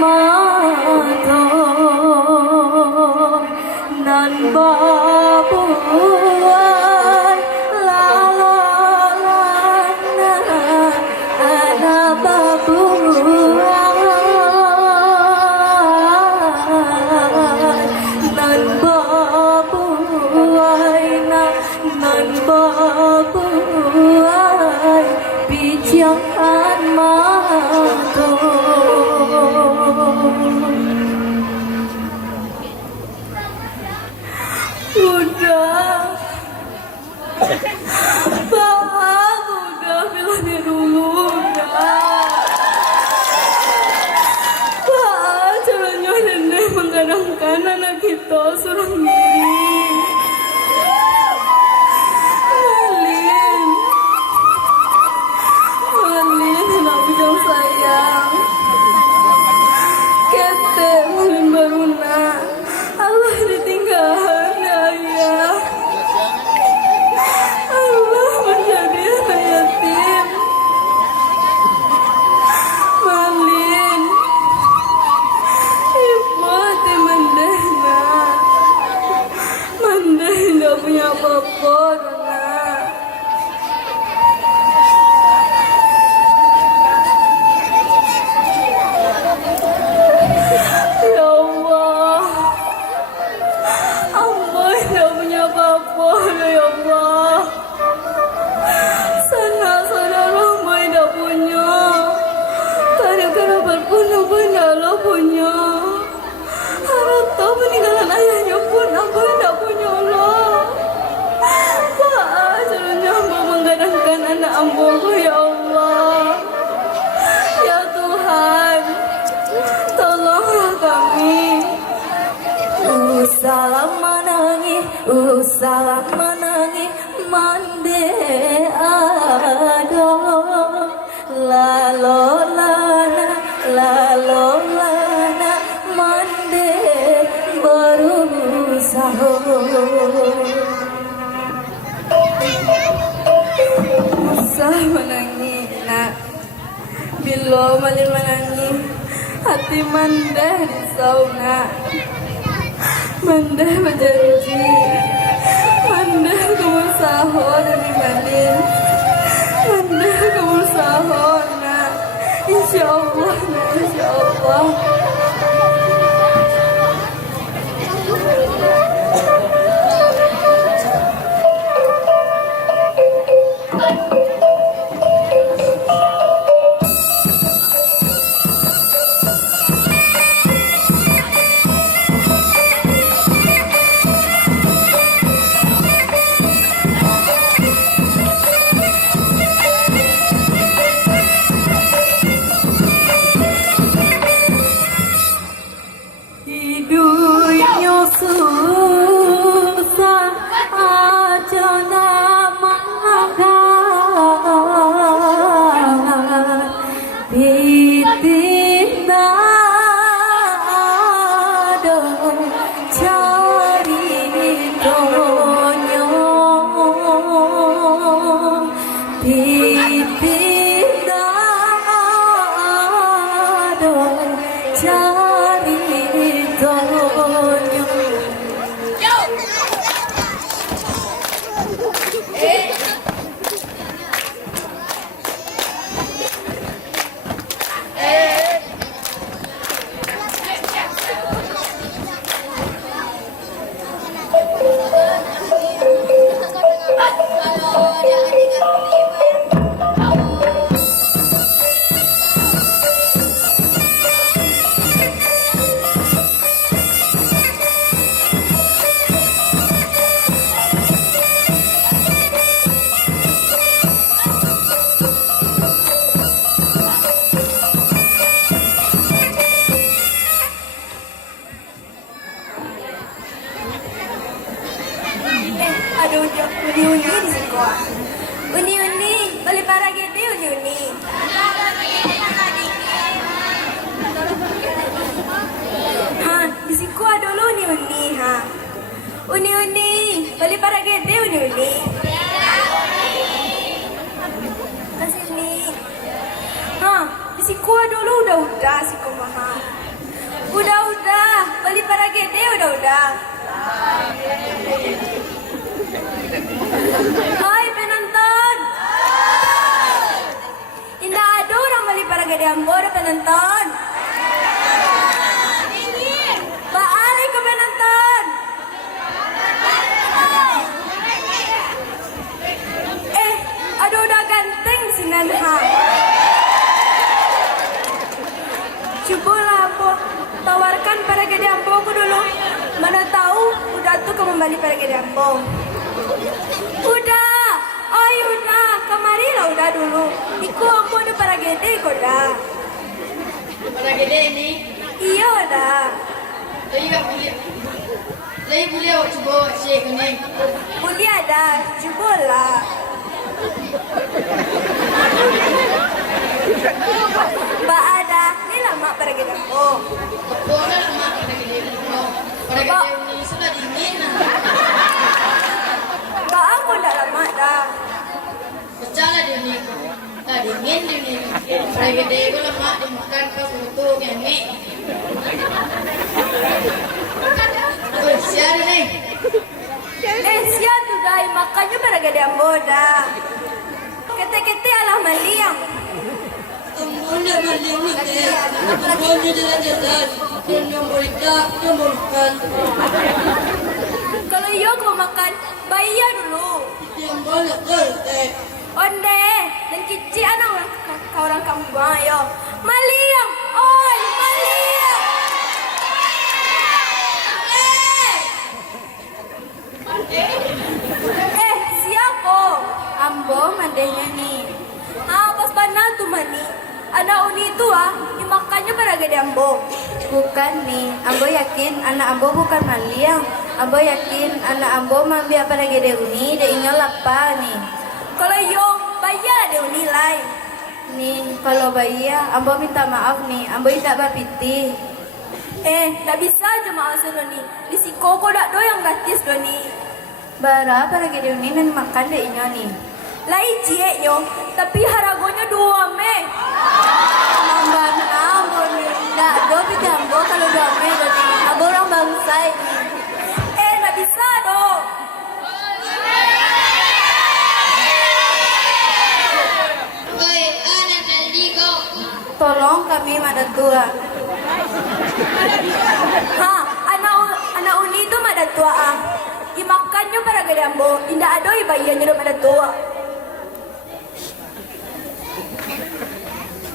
mata nan babuai la la la na ana babuai nan babuai na nan babuai bijangan mata. Udah, Pak, udah bilangin dulu, udah. Pak, caranya nenek menggadangkan anak kita seorang diri. Malin, anak bujang sayang. Kete, Malin Baruna, Allah ditinggal. Ayah, Allah menjadi anak yatim. Malin, ibu hati mendehna, mendeh tidak punya apa-apa, Dona. Ya Allah, Amboy tidak punya apa-apa, ya Allah. Sanak saudara Amboy tidak punya. Kerabat pun Amboy tidaklah punya. Harta peninggalan ayahnya pun Amboy tidak punya, Allah. Pak, caranya Amboy menggadangkan anak Amboy, ya Allah. Ya Tuhan, tolonglah kami. Salam menangi mande ado lalo lana mande berusaha usah menangi nak bila Malin menangi hati mande risau nak. Manda berjanji, Manda berusaha demi Malin, Manda berusaha nak, insya Allah nak, insya Allah. Uni, balik para gede uni. Ha, di siku ada dulu uni ha. Uni, balik para gede uni. Kasih ni. Ha, di siku ada dulu udah siku mahal. gede ambo ada penonton. Balik ke penonton. Aduh udah ganteng si Nanha. Cobalah ambo tawarkan para gede ambo aku dulu. Mana tahu udah tuh kembali para gede ambo. Udah. Oh udah, kemari lah udah dulu. Iku ambo udah para gede kok dah. Para gede ini? Iya udah. Lagi boleh coba cek ni. Boleh ada, cobalah. Mbak ada, ni lama para gede ambo. Boleh lama para gede ini. Para gede ini sudah dingin. Mbak aku dah lama dah. Bercala dia ni. Dah dingin dia ni. Para gede itu lama dimakan ke butuh ni. Oh, siapa ni? Siap tu dah, makanya para gede ambo dah. Kete-kete alah maliang. Ambonya maliang ni deh. Ambonya jalan-jalan. Dia mereka, dia makan. Kalau iya kau makan, bayar dulu. Dia boleh kerja. Onde, dan kicik anak orang kamu ayo. Maliang, oi maliang. Siapa? Ambo mandenya ni. Pas panah tu mani. Anak uni tu dimakannya pada gede ambo. Bukan nih, ambo yakin anak ambo bukan maliang. Ambo yakin anak ambo mambiak pada gede uni, dia ingin apa nih. Kalau yo bayar dia uni lain. Nih, kalau bayar, ambo minta maaf nih, ambo tidak bapiti. Tak bisa aja maaf seno nih. Di si koko dak do yang gratis do nih. Bara pada gede uni men makan deh inyo nih. Lai cie yo, tapi haragonya 2 me. Nambah ambo nih. Dak do piti ambo kalau 2 me do nih. Ambo orang bangsa ini. Tak bisa do. Oi, anak jadi kau. Tolong kami mada tua. Anak uni itu mada tua Imakannya para gede ambo, indah ado ibayannya do mada tua.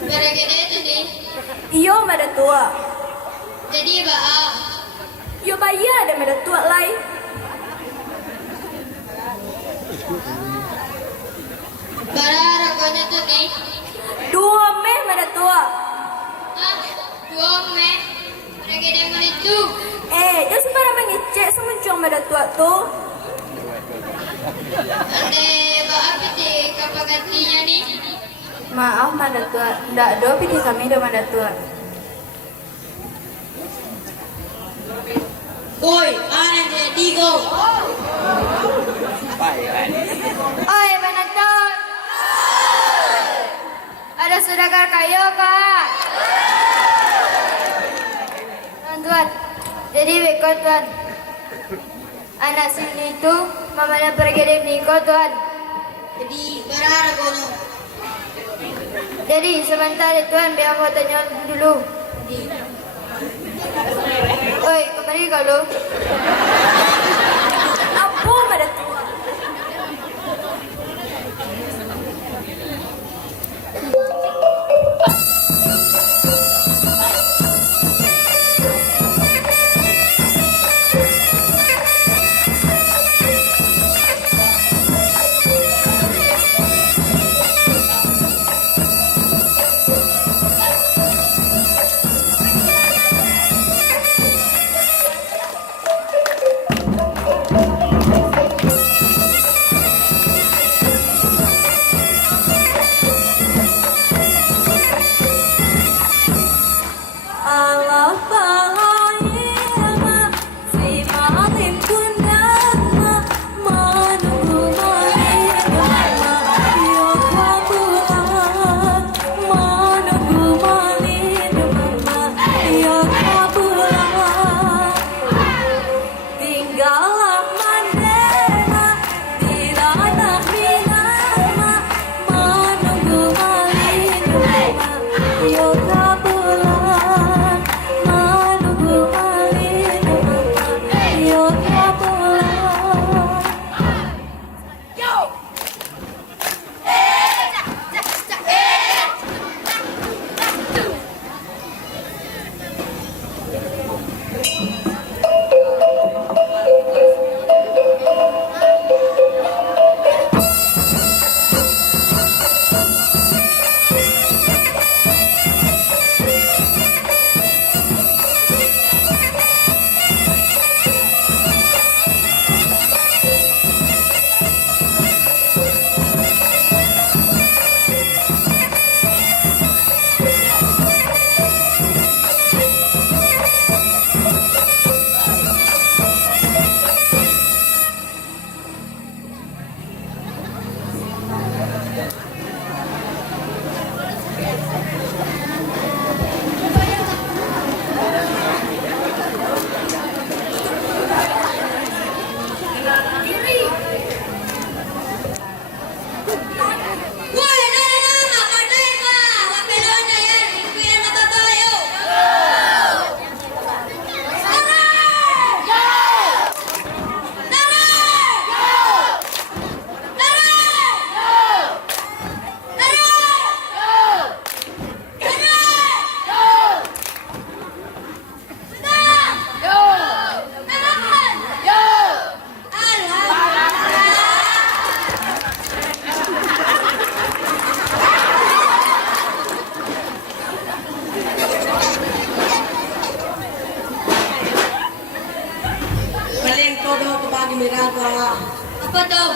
Para gede itu ni. Iyo mada tua. Jadi baa. Yo bayar ada mada tua lai. Bara haragonya tu ni. 2 meh mada tua. 2 me. Para gede mana itu? Dia sembarang mengecek semuncung mada tua tu. Ande baa piti kapan gantinya ni? Maaf mada tua, ndak do piti kami do mada tua. Oi, anak jadi kau. Oi, penonton. Ada saudagar kayo kak? Tuan, jadi bekot tuan. Anak sini itu mamanya pergi dari Niko tuan. Jadi bara haragonya. Jadi sebentar ya tuan, biar aku tanya dulu. Oi, kemari kalau. Apa pada tua? di merah gua. Apa tuh?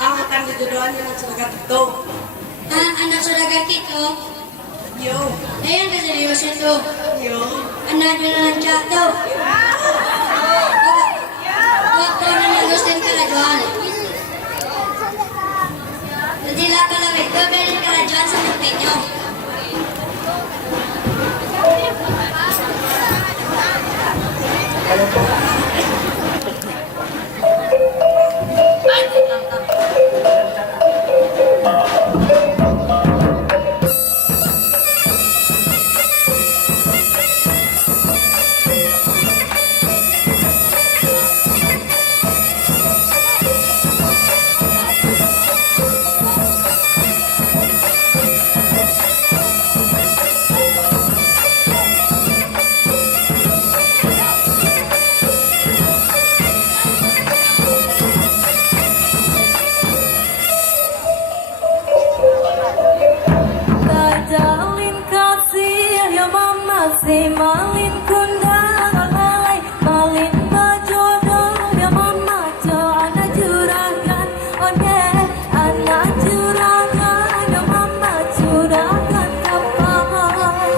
Ang akan dijodohan dengan saudara itu. Anak saudara kita. Yo. Ayan keseriusan tuh. Yo. Anak jualan jatuh. Waktu nalusin kerajaan. Jadi lah kalau itu dari kerajaan seperti itu. Jalin kasih ya mama si malin kundang alai malin bajodoh ya mama jo anak juragan onde anak juragan ya mama juragan kapal.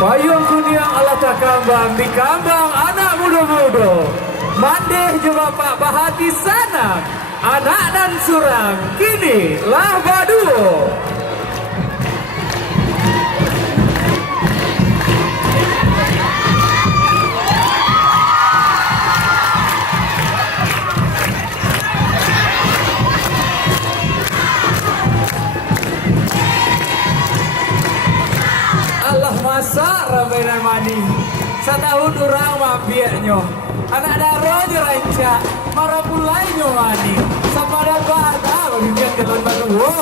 Payung kuniang ala takambang di kambang anak muda-muda. Mandeh juga Pak Bahati sana. Anak dan surang kini lah baduo. Allah masak ramai mani. Setahun orang mabiaknya. Anak daro rancak. Marah pulai mani. Sapada bada bagi biar jalan baru.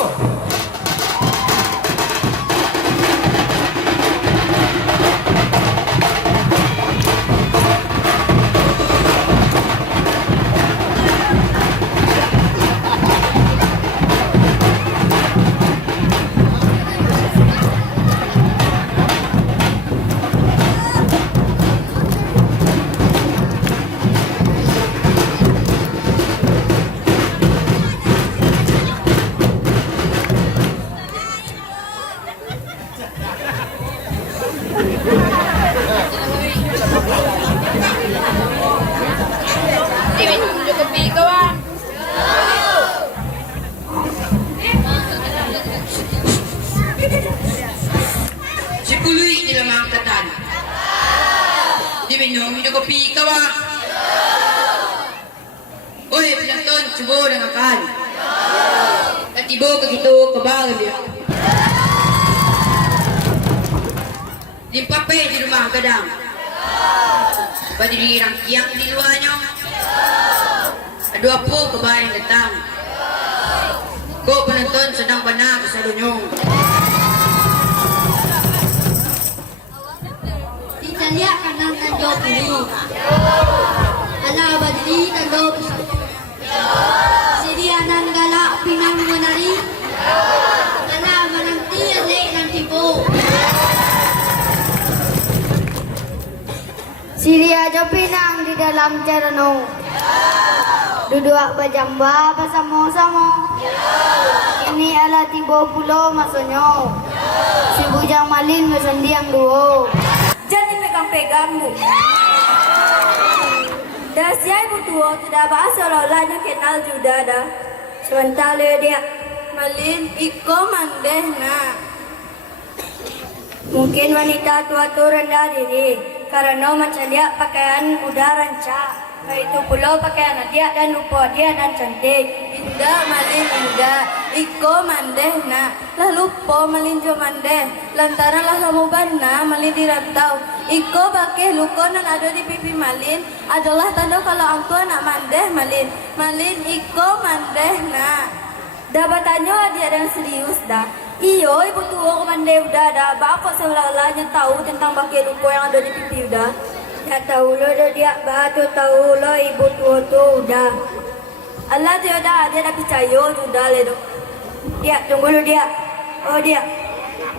Diminum hidup kopi kawa. Oi, penonton coba dengarkan. Ketiba ke gitu kebal dia. Dipape di rumah kadang. Berdiri rangkiang di luarnya. Aduh apa kebayang datang? Ko penonton sedang panah kesadunyong. Italia kanang tando pili. Ala badli tando pisau. Sirianan galak pinang menari. Ala menanti ale dan tipu. Siria jo pinang di dalam cerno. Duduk bajamba bersama-sama. Ini ala tiba pulau masonyo. Si bujang malin besendiang duo. Jangan pegang-pegang bu. Dah siai butuh sudah bahasa lolanya kenal juga dah. Sementara dia malin iko mandeh na. Mungkin wanita tua-tua rendah diri karena macam dia pakaian udah rancak. Itu pulau pakaian dia dan rupa dia dan cantik. Indah malin indah, iko mandeh na. Lalu po malin jo mandeh. Lantaran lah kamu bana malin dirantau. Iko pakai luko nan ada di pipi malin adalah tanda kalau angku anak mandeh malin. Malin iko mandeh na. Dapat tanya dia dan serius dah. Iyo ibu tua mandeh udah dah. Bapak seolah-olahnya tahu tentang pakai luko yang ada di pipi udah. Ya tahu lo dia batu tahu lo ibu tua tu udah. Allah dia dah percaya sudah le. Dia tunggu lo dia. Oh dia.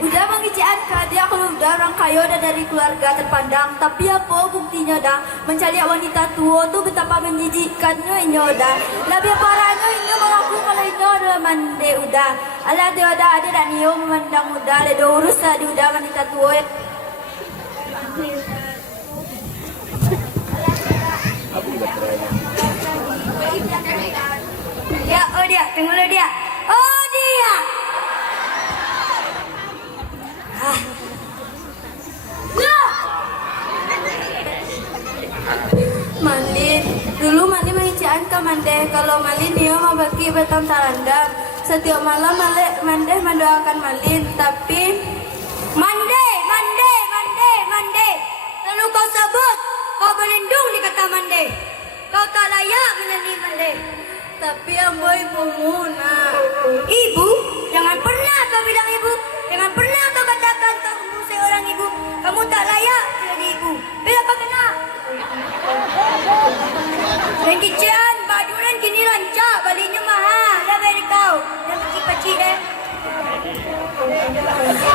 Udah mengician ke dia kalau udah orang kaya dah dari keluarga terpandang. Tapi apa buktinya dah mencari wanita tua tu betapa menjijikkannya inyo dah. Lebih parahnya inyo mengaku kalau inyo adalah mande udah. Allah dia dah ada dan inyo memandang udah le. Urus dah udah wanita tua. Ya, oh dia, tunggu lo dia. Oh dia. Malin, dulu Malin mengician ke Mandeh kalau Malin dia mau bagi betam tarandam. Setiap malam Mandeh mendoakan Malin, tapi Mandeh. Lalu kau sebut, kau berlindung di kata Mandeh. Kau tak layak menjadi Mandeh. Tapi ambo ibumu nak. Ibu? Jangan pernah kau bilang ibu. Jangan pernah kau katakan kamu seorang ibu. Kamu tak layak menjadi ibu. Bila kau kena. Dan kician, baduran kini rancak. Baliknya mahal. Dah beri kau. Dah pecik-pecik deh.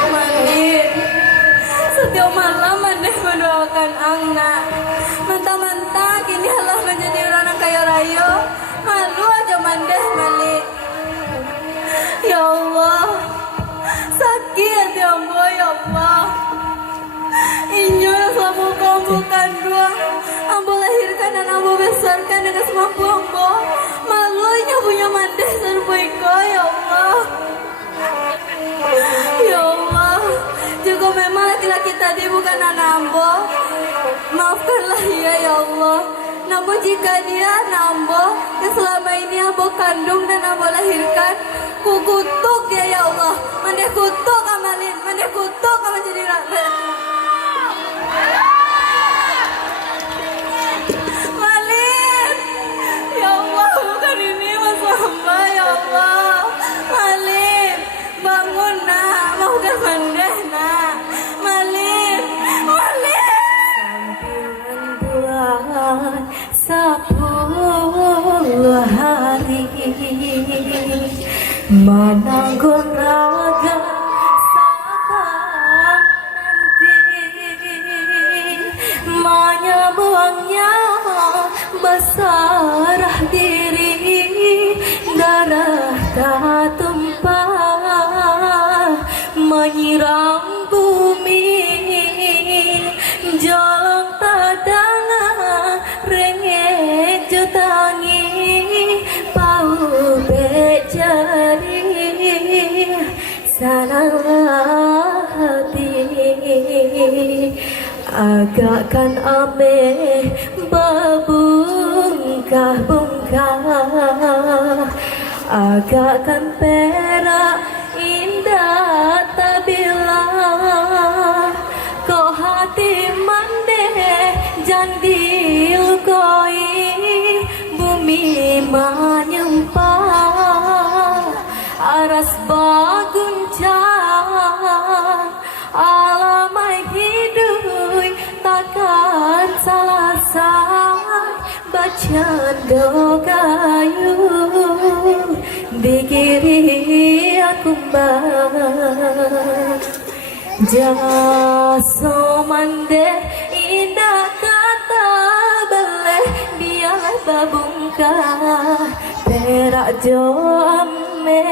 Mandeh. Setiap malam Mandeh mendoakan Angna. Mentah-mentah kini Allah menjadi orang kaya raya. Malu aja Mandeh Malik. Ya Allah, sakit ya ambo ya Allah. Inyo yang selalu kamu kandung, ambo lahirkan dan ambo besarkan dengan semampu ambo. Malunya punya Mandeh serba iko ya Allah. Ya Allah, jika memang laki-laki tadi bukan anak ambo, maafkanlah ya Allah. Namun jika dia ambo yang selama ini ambo kandung dan ambo lahirkan, ku kutuk dia ya Allah. Mandeh kutuk amalin, mandeh kutuk amal jadi rakyat. Malin, ya Allah bukan ini masalah hamba ya Allah. Malin, bangun nak, maafkan Mandeh nak. Malin. Sepuluh hari menanggung raga sabar nanti menyambungnya besarah diri darah tak tumpah menyiram bumi jalan tadang rengek jutangi pau becari salah hati agakkan ame berbungkah-bungkah agakkan perak indah tabila kau hati Mandeh jangan dilukoi menyempah aras baguncang alamai hidup takkan salah bacaan dogayu dikiri aku mbak jaso mande indah kata beleh biarlah babungkah perak jome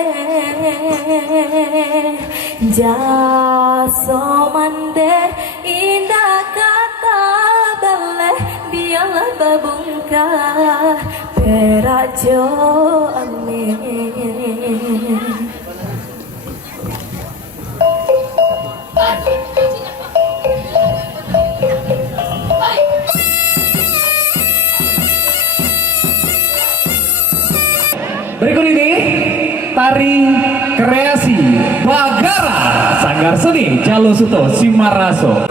jaso mande indah kata beleh biarlah babungkah perak jome. Berikut ini tari kreasi Bagara Sanggar Seni Jalusuto Simaraso.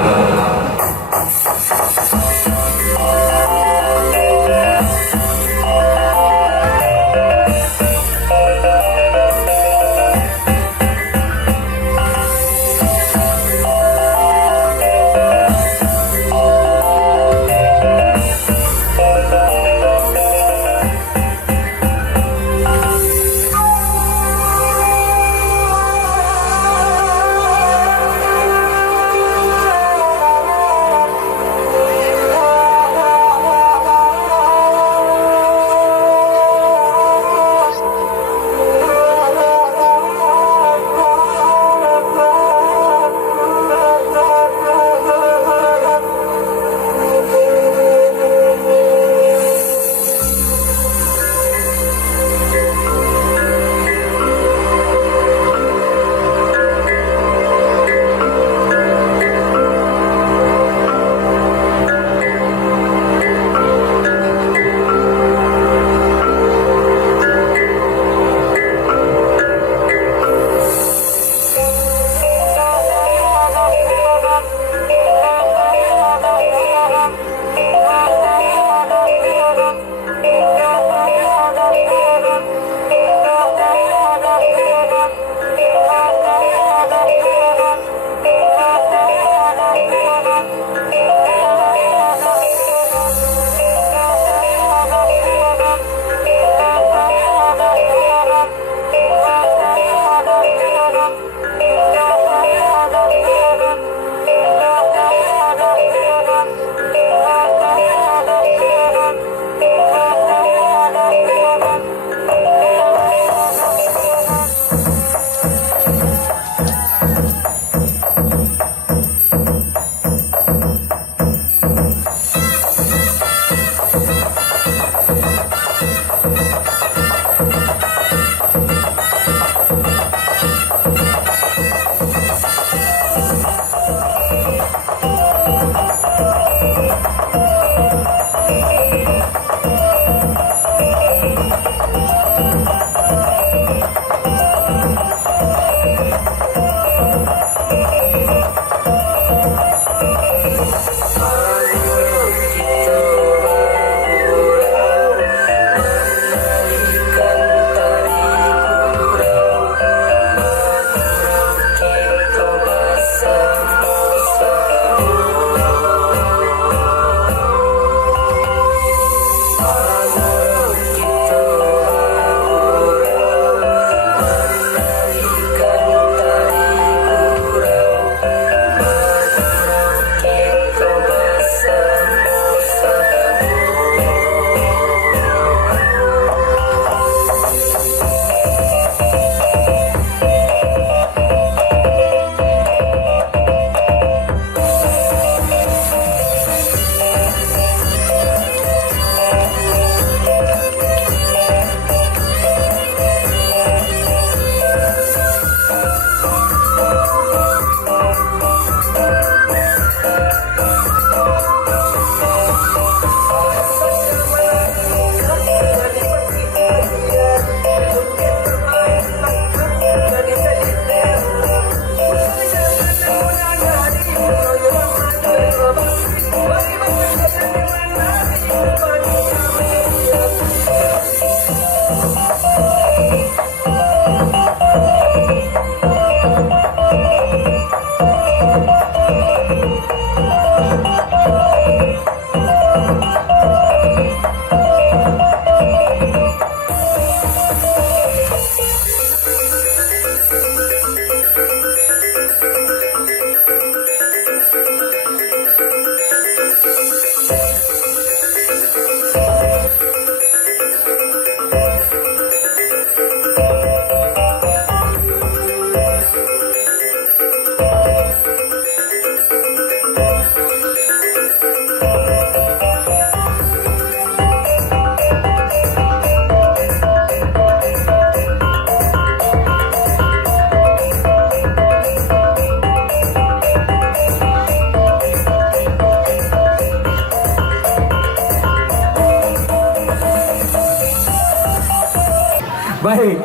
Baik,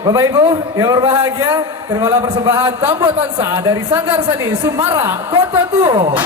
Bapak Ibu yang berbahagia, terimalah persembahan Tambo Tansa dari Sanggar Seni Sumara, Kota Tuo.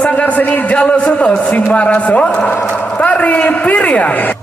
Sanggar seni Jalo Suto Simbaraso Tari Piria.